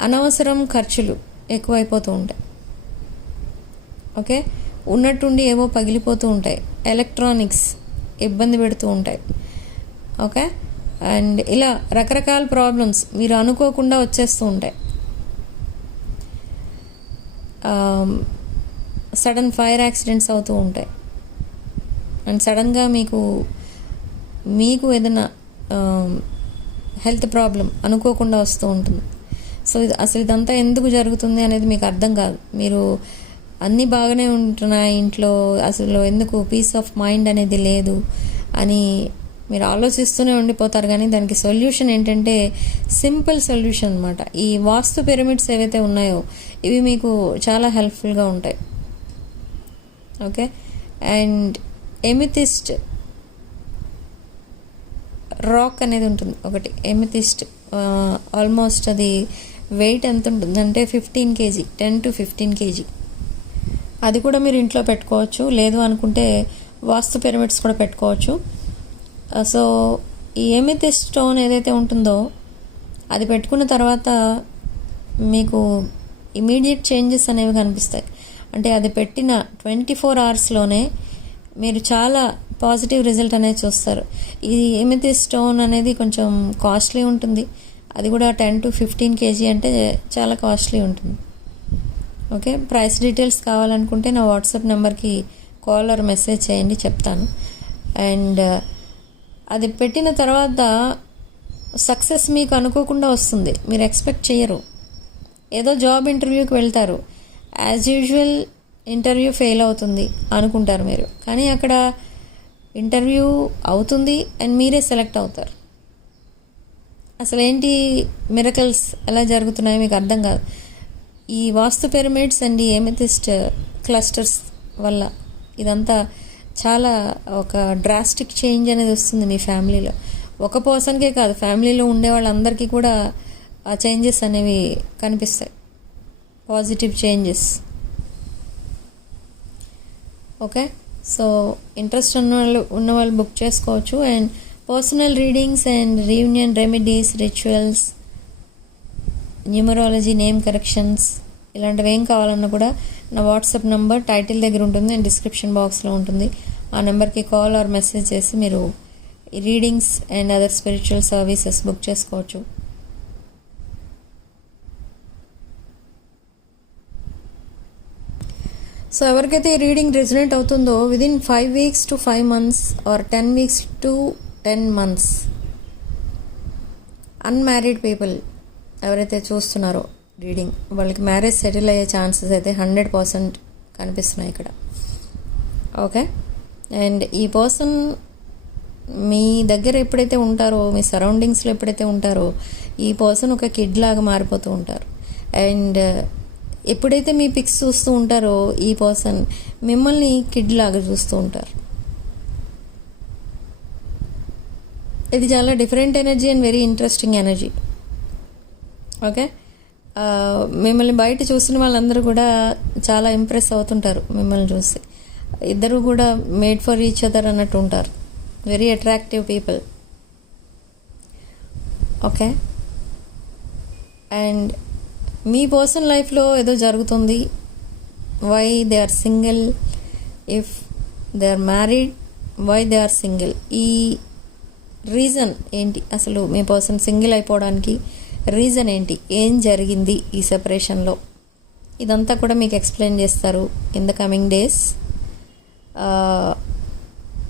అనవసరం ఖర్చులు ఎక్కువైపోతూ ఉంటాయి. ఓకే, ఉన్నట్టుండి ఏవో పగిలిపోతూ ఉంటాయి, ఎలక్ట్రానిక్స్ ఇబ్బంది పెడుతూ ఉంటాయి. ఓకే, అండ్ ఇలా రకరకాల ప్రాబ్లమ్స్ మీరు అనుకోకుండా వచ్చేస్తూ ఉంటాయి. సడన్ ఫైర్ యాక్సిడెంట్స్ అవుతూ ఉంటాయి. అండ్ సడన్గా మీకు ఏదైనా హెల్త్ ప్రాబ్లం అనుకోకుండా వస్తూ ఉంటుంది. సో అసలు ఇదంతా ఎందుకు జరుగుతుంది అనేది మీకు అర్థం కాదు. మీరు అన్నీ బాగానే ఉంటున్నాయి ఇంట్లో, అసలు ఎందుకు పీస్ ఆఫ్ మైండ్ అనేది లేదు అని మీరు ఆలోచిస్తూనే ఉండిపోతారు. కానీ దానికి సొల్యూషన్ ఏంటంటే సింపుల్ సొల్యూషన్ అనమాట. ఈ వాస్తు పిరమిడ్స్ ఏవైతే ఉన్నాయో ఇవి మీకు చాలా హెల్ప్ఫుల్గా ఉంటాయి. ఓకే, అండ్ ఎమితిస్ట్ రాక్ అనేది ఉంటుంది ఒకటి. ఎమితిస్ట్ ఆల్మోస్ట్ అది వెయిట్ ఎంత ఉంటుంది అంటే 15 kg, 10 to 15 kg. అది కూడా మీరు ఇంట్లో పెట్టుకోవచ్చు. లేదు అనుకుంటే వాస్తు పిరమిడ్స్ కూడా పెట్టుకోవచ్చు. సో ఈ ఎమితిస్ట్ స్టోన్ ఏదైతే ఉంటుందో అది పెట్టుకున్న తర్వాత మీకు ఇమీడియట్ చేంజెస్ అనేవి కనిపిస్తాయి. అంటే అది పెట్టిన 24 hours మీరు చాలా పాజిటివ్ రిజల్ట్ అనేది చూస్తారు. ఈ ఎమితిస్ట్ స్టోన్ అనేది కొంచెం కాస్ట్లీ ఉంటుంది. అది కూడా 10 to 15 kg అంటే చాలా కాస్ట్లీ ఉంటుంది. ఓకే, ప్రైస్ డీటెయిల్స్ కావాలనుకుంటే నా వాట్సాప్ నెంబర్కి కాల్ ఆర్ మెసేజ్ చేయండి, చెప్తాను. అండ్ అది పెట్టిన తర్వాత సక్సెస్ మీకు అనుకోకుండా వస్తుంది. మీరు ఎక్స్పెక్ట్ చేయరు. ఏదో జాబ్ ఇంటర్వ్యూకి వెళ్తారు, యాజ్ యూజువల్ ఇంటర్వ్యూ ఫెయిల్ అవుతుంది అనుకుంటారు మీరు. కానీ అక్కడ ఇంటర్వ్యూ అవుతుంది అండ్ మీరే సెలెక్ట్ అవుతారు. అసలు ఏంటి మిరకల్స్ ఎలా జరుగుతున్నాయో మీకు అర్థం కాదు. ఈ వాస్తు పిరమిడ్స్ అండ్ ఈ ఎమితిస్ట్ క్లస్టర్స్ వల్ల ఇదంతా చాలా ఒక డ్రాస్టిక్ చేంజ్ అనేది వస్తుంది మీ ఫ్యామిలీలో. ఒక పర్సన్కే కాదు, ఫ్యామిలీలో ఉండే వాళ్ళందరికీ కూడా ఆ చేంజెస్ అనేవి కనిపిస్తాయి, positive changes. Okay, so interest ఉన్న వాళ్ళు బుక్ చేసుకోవచ్చు. And personal readings and reunion remedies, rituals, numerology, name corrections ఇలాంటివి ఏం కావాలన్నా కూడా నా వాట్సాప్ నెంబర్ టైటిల్ దగ్గర ఉంటుంది అండ్ డిస్క్రిప్షన్ బాక్స్లో ఉంటుంది. ఆ నెంబర్కి కాల్ ఆర్ మెసేజ్ చేసి మీరు readings and other spiritual services book చేసుకోవచ్చు. సో ఎవరికైతే ఈ రీడింగ్ రెజొనేట్ అవుతుందో within 5 weeks to 5 months or 10 weeks to 10 months, unmarried people ఎవరైతే చూస్తున్నారో రీడింగ్, వాళ్ళకి మ్యారేజ్ సెటిల్ అయ్యే ఛాన్సెస్ అయితే 100% కనిపిస్తున్నాయి ఇక్కడ. ఓకే, అండ్ ఈ పర్సన్ మీ దగ్గర ఎప్పుడైతే ఉంటారో, మీ సరౌండింగ్స్లో ఎప్పుడైతే ఉంటారో, ఈ పర్సన్ ఒక కిడ్ లాగా మారిపోతూ ఉంటారు. అండ్ ఎప్పుడైతే మీ పిక్స్ చూస్తూ ఉంటారో ఈ పర్సన్ మిమ్మల్ని కిడ్ లాగా చూస్తూ ఉంటారు. ఇది చాలా different energy and very interesting energy. Okay, మిమ్మల్ని బయట చూసిన వాళ్ళందరూ కూడా చాలా ఇంప్రెస్ అవుతుంటారు మిమ్మల్ని చూసి. ఇద్దరు కూడా మేడ్ ఫర్ ఈచ్ అదర్ అన్నట్టు ఉంటారు. Very attractive people. Okay, and మీ పర్సనల్ లైఫ్లో ఏదో జరుగుతుంది. Why they are single, if they are married, why they are single, ఈ రీజన్ ఏంటి, అసలు మీ పర్సన్ సింగిల్ అయిపోవడానికి రీజన్ ఏంటి, ఏం జరిగింది ఈ సెపరేషన్లో, ఇదంతా కూడా మీకు ఎక్స్ప్లెయిన్ చేస్తారు in the coming days.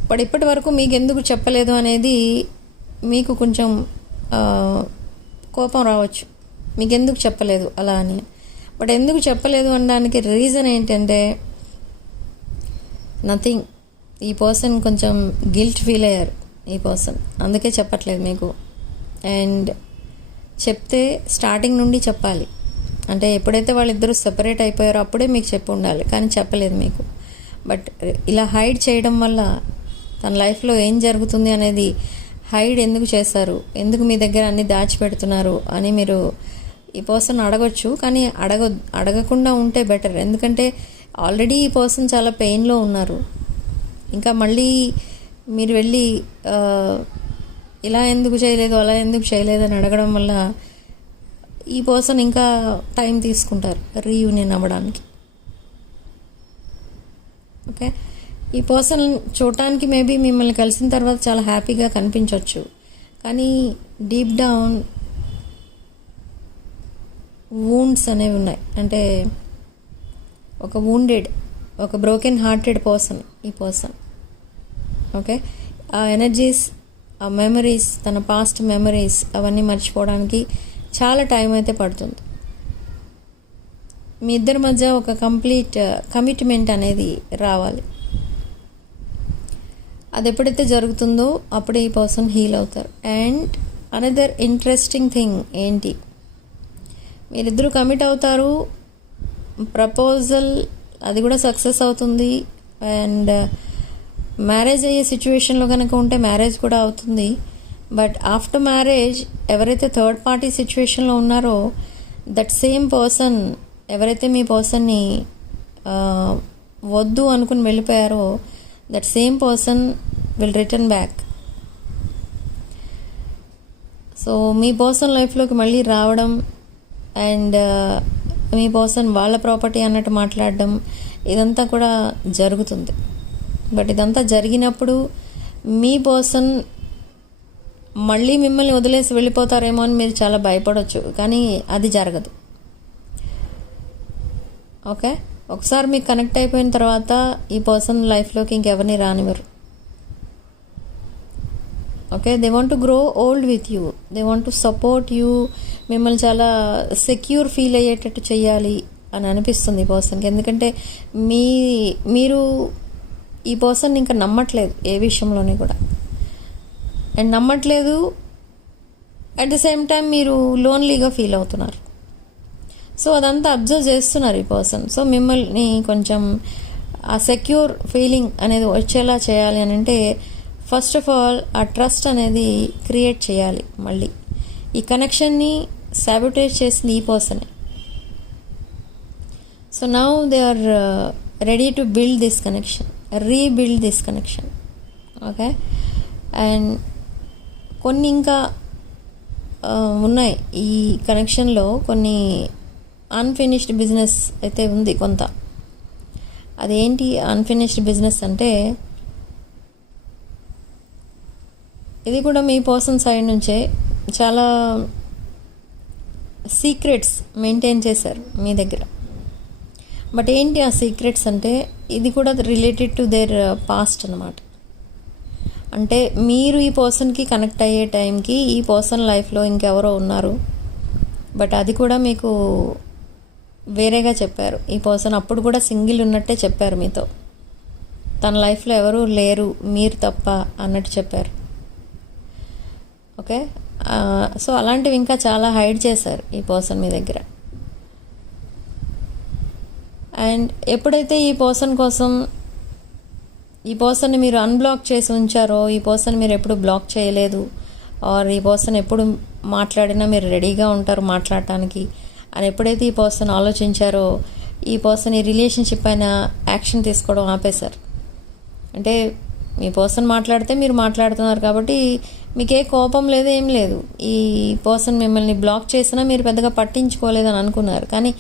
But ఇప్పటి వరకు మీకు ఎందుకు చెప్పలేదు అనేది మీకు కొంచెం కోపం రావచ్చు, మీకు ఎందుకు చెప్పలేదు అలా అని. బట్ ఎందుకు చెప్పలేదు అనడానికి రీజన్ ఏంటంటే నథింగ్. ఈ పర్సన్ కొంచెం గిల్ట్ ఫీల్ అయ్యారు ఈ పర్సన్, అందుకే చెప్పట్లేదు మీకు. అండ్ చెప్తే స్టార్టింగ్ నుండి చెప్పాలి. అంటే ఎప్పుడైతే వాళ్ళిద్దరూ సెపరేట్ అయిపోయారో అప్పుడే మీకు చెప్పి ఉండాలి, కానీ చెప్పలేదు మీకు. బట్ ఇలా హైడ్ చేయడం వల్ల తన లైఫ్లో ఏం జరుగుతుంది అనేది హైడ్ ఎందుకు చేశారు, ఎందుకు మీ దగ్గర అన్ని దాచిపెడుతున్నారు అని మీరు ఈ పర్సన్ అడగొచ్చు. కానీ అడగకుండా ఉంటే బెటర్. ఎందుకంటే ఆల్రెడీ ఈ పర్సన్ చాలా పెయిన్లో ఉన్నారు. ఇంకా మళ్ళీ మీరు వెళ్ళి ఇలా ఎందుకు చేయలేదు, అలా ఎందుకు చేయలేదు అని అడగడం వల్ల ఈ పర్సన్ ఇంకా టైం తీసుకుంటారు రీయూనియన్ అవ్వడానికి. ఓకే, ఈ పర్సన్ చూడటానికి మేబీ మిమ్మల్ని కలిసిన తర్వాత చాలా హ్యాపీగా కనిపించవచ్చు, కానీ డీప్ డౌన్ వూండ్స్ అనేవి ఉన్నాయి. అంటే ఒక బ్రోకెన్ హార్టెడ్ పర్సన్ ఈ పర్సన్. ఓకే, ఆ ఎనర్జీస్, ఆ మెమరీస్, తన పాస్ట్ మెమరీస్ అవన్నీ మర్చిపోవడానికి చాలా టైం అయితే పడుతుంది. మీ ఇద్దరి మధ్య ఒక కంప్లీట్ కమిట్మెంట్ అనేది రావాలి. అది ఎప్పుడైతే జరుగుతుందో అప్పుడే ఈ పర్సన్ హీల్ అవుతారు. అండ్ అనదర్ ఇంట్రెస్టింగ్ థింగ్ ఏంటి, మీరిద్దరూ కమిట్ అవుతారు, ప్రపోజల్ అది కూడా సక్సెస్ అవుతుంది. అండ్ మ్యారేజ్ అయ్యే సిచ్యువేషన్లో కనుక ఉంటే మ్యారేజ్ కూడా అవుతుంది. బట్ ఆఫ్టర్ మ్యారేజ్ ఎవరైతే థర్డ్ పార్టీ సిచ్యువేషన్లో ఉన్నారో దట్ సేమ్ పర్సన్, ఎవరైతే మీ పర్సన్ని వద్దు అనుకుని వెళ్ళిపోయారో that same person will return back. So మీ పర్సన్ లైఫ్లోకి మళ్ళీ రావడం అండ్ మీ పర్సన్ వాళ్ళ ప్రాపర్టీ అన్నట్టు మాట్లాడడం ఇదంతా కూడా జరుగుతుంది. బట్ ఇదంతా జరిగినప్పుడు మీ పర్సన్ మళ్ళీ మిమ్మల్ని వదిలేసి వెళ్ళిపోతారేమో అని మీరు చాలా భయపడవచ్చు, కానీ అది జరగదు. ఓకే, ఒకసారి మీకు కనెక్ట్ అయిపోయిన తర్వాత ఈ పర్సన్ లైఫ్లోకి ఇంకెవరిని రానివ్వరు. Okay, they want to grow old with you, they want to support you. మిమ్మల్ని చాలా సెక్యూర్ ఫీల్ అయ్యేటట్టు చేయాలి అని అనిపిస్తుంది ఈ పర్సన్కి. ఎందుకంటే మీరు ఈ పర్సన్ ఇంకా నమ్మట్లేదు ఏ విషయంలోని కూడా, అండ్ నమ్మట్లేదు, అట్ ద సేమ్ టైం మీరు లోన్లీగా ఫీల్ అవుతున్నారు. సో అదంతా అబ్జర్వ్ చేస్తున్నారు ఈ పర్సన్. సో మిమ్మల్ని కొంచెం ఆ సెక్యూర్ ఫీలింగ్ అనేది వచ్చేలా చేయాలి అని అంటే ఫస్ట్ ఆఫ్ ఆల్ ఆ ట్రస్ట్ అనేది క్రియేట్ చేయాలి. మళ్ళీ ఈ కనెక్షన్ని సాబోటేజ్ చేసింది ఈ పర్సనే. So now they are ready to build this connection, rebuild this connection. Okay, and కొన్ని ఇంకా ఉన్నాయి ఈ కనెక్షన్లో, కొన్ని అన్ఫినిష్డ్ బిజినెస్ అయితే ఉంది కొంత. అదేంటి అన్ఫినిష్డ్ బిజినెస్ అంటే, ఇది కూడా మీ పర్సన్ సైడ్ నుంచే చాలా సీక్రెట్స్ మెయింటైన్ చేశారు మీ దగ్గర. బట్ ఏంటి ఆ సీక్రెట్స్ అంటే, ఇది కూడా రిలేటెడ్ టు దేర్ పాస్ట్ అన్నమాట. అంటే మీరు ఈ పర్సన్కి కనెక్ట్ అయ్యే టైంకి ఈ పర్సన్ లైఫ్లో ఇంకెవరో ఉన్నారు, బట్ అది కూడా మీకు వేరేగా చెప్పారు. ఈ పర్సన్ అప్పుడు కూడా సింగిల్ ఉన్నట్టే చెప్పారు మీతో, తన లైఫ్లో ఎవరు లేరు మీరు తప్ప అన్నట్టు చెప్పారు. ఓకే, సో అలాంటివి ఇంకా చాలా హైడ్ చేశారు ఈ పర్సన్ మీ దగ్గర. అండ్ ఎప్పుడైతే ఈ పర్సన్ కోసం ఈ పర్సన్ని మీరు అన్బ్లాక్ చేసి ఉంచారో, ఈ పర్సన్ మీరు ఎప్పుడు బ్లాక్ చేయలేదు, ఆర్ ఈ పర్సన్ ఎప్పుడు మాట్లాడినా మీరు రెడీగా ఉంటారు మాట్లాడటానికి అని ఎప్పుడైతే ఈ పర్సన్ ఆలోచించారో, ఈ పర్సన్ ఈ రిలేషన్షిప్ పైన యాక్షన్ తీసుకోవడం ఆపేశారు. అంటే మీ పర్సన్ మాట్లాడితే మీరు మాట్లాడుతున్నారు కాబట్టి మీకే కోపం లేదు, ఏం లేదు. ఈ పర్సన్ మిమ్మల్ని బ్లాక్ చేసినా మీరు పెద్దగా పట్టించుకోలేదని అనుకున్నారు, కానీ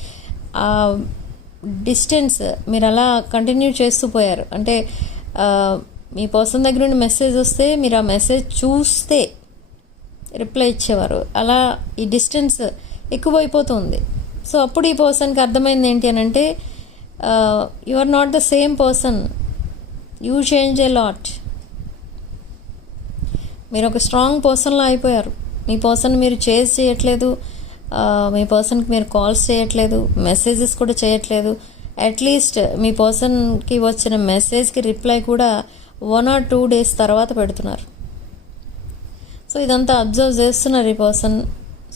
ఆ డిస్టెన్స్ మీరు అలా కంటిన్యూ చేస్తూ పోయారు. అంటే మీ పర్సన్ దగ్గర నుండి మెసేజ్ వస్తే మీరు ఆ మెసేజ్ చూస్తే రిప్లై ఇచ్చేవారు. అలా ఈ డిస్టెన్స్ ఎక్కువైపోతుంది. సో అప్పుడు ఈ పర్సన్కి అర్థమైంది ఏంటి అని అంటే, you are not the same person, you change a lot. మీరు ఒక స్ట్రాంగ్ పర్సన్లా అయిపోయారు. మీ పర్సన్ మీరు చేజ్ చేయట్లేదు, మీ పర్సన్కి మీరు కాల్స్ చేయట్లేదు, మెసేజెస్ కూడా చేయట్లేదు. అట్లీస్ట్ మీ పర్సన్కి వచ్చిన మెసేజ్కి రిప్లై కూడా 1 or 2 days తర్వాత పెడుతున్నారు. సో ఇదంతా అబ్జర్వ్ చేస్తున్నారు ఈ person.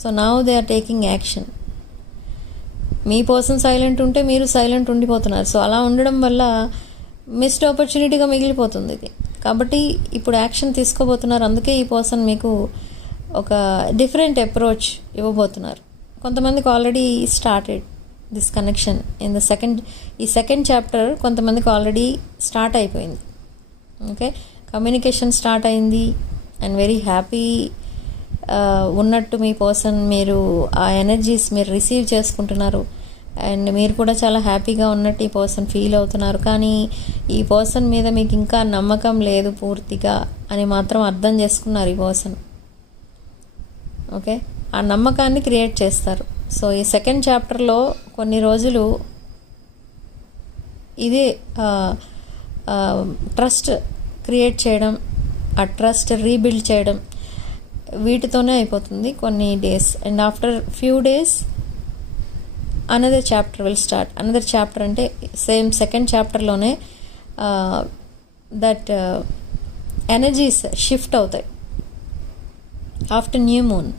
So now they are taking action. మీ పర్సన్ సైలెంట్ ఉంటే మీరు సైలెంట్ ఉండిపోతున్నారు. సో అలా ఉండడం వల్ల మిస్డ్ ఆపర్చునిటీగా మిగిలిపోతుంది ఇది. కాబట్టి ఇప్పుడు యాక్షన్ తీసుకోబోతున్నారు. అందుకే ఈ పర్సన్ మీకు ఒక డిఫరెంట్ అప్రోచ్ ఇవ్వబోతున్నారు. కొంతమందికి already started this connection in the second chapter కొంతమందికి ఆల్రెడీ స్టార్ట్ అయిపోయింది. ఓకే, కమ్యూనికేషన్ స్టార్ట్ అయింది అండ్ వెరీ హ్యాపీ ఉన్నట్టు మీ పర్సన్, మీరు ఆ ఎనర్జీస్ మీరు రిసీవ్ చేసుకుంటున్నారు అండ్ మీరు కూడా చాలా హ్యాపీగా ఉన్నట్టు ఈ పర్సన్ ఫీల్ అవుతున్నారు. కానీ ఈ పర్సన్ మీద మీకు ఇంకా నమ్మకం లేదు పూర్తిగా అని మాత్రం అర్థం చేసుకున్నారు ఈ పర్సన్. ఓకే, ఆ నమ్మకాన్ని క్రియేట్ చేస్తారు. సో ఈ సెకండ్ చాప్టర్లో కొన్ని రోజులు ఇదే ట్రస్ట్ క్రియేట్ చేయడం, ఆ ట్రస్ట్ రీబిల్డ్ చేయడం వీటితోనే అయిపోతుంది కొన్ని days. And after few days another chapter will start. Another chapter అంటే సేమ్ సెకండ్ చాప్టర్లోనే దట్ ఎనర్జీస్ షిఫ్ట్ అవుతాయి after new moon.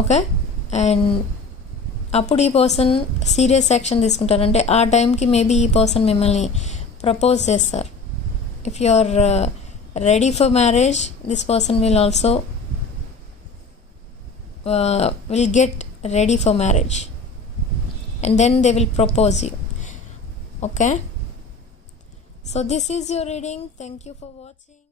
Okay, and అప్పుడు ఈ పర్సన్ సీరియస్ యాక్షన్ తీసుకుంటారు. అంటే ఆ టైంకి మేబీ ఈ పర్సన్ మిమ్మల్ని ప్రపోజ్ చేస్తారు. If you are ready for marriage, this person will also will get ready for marriage and then they will propose you. Okay, so this is your reading. Thank you for watching.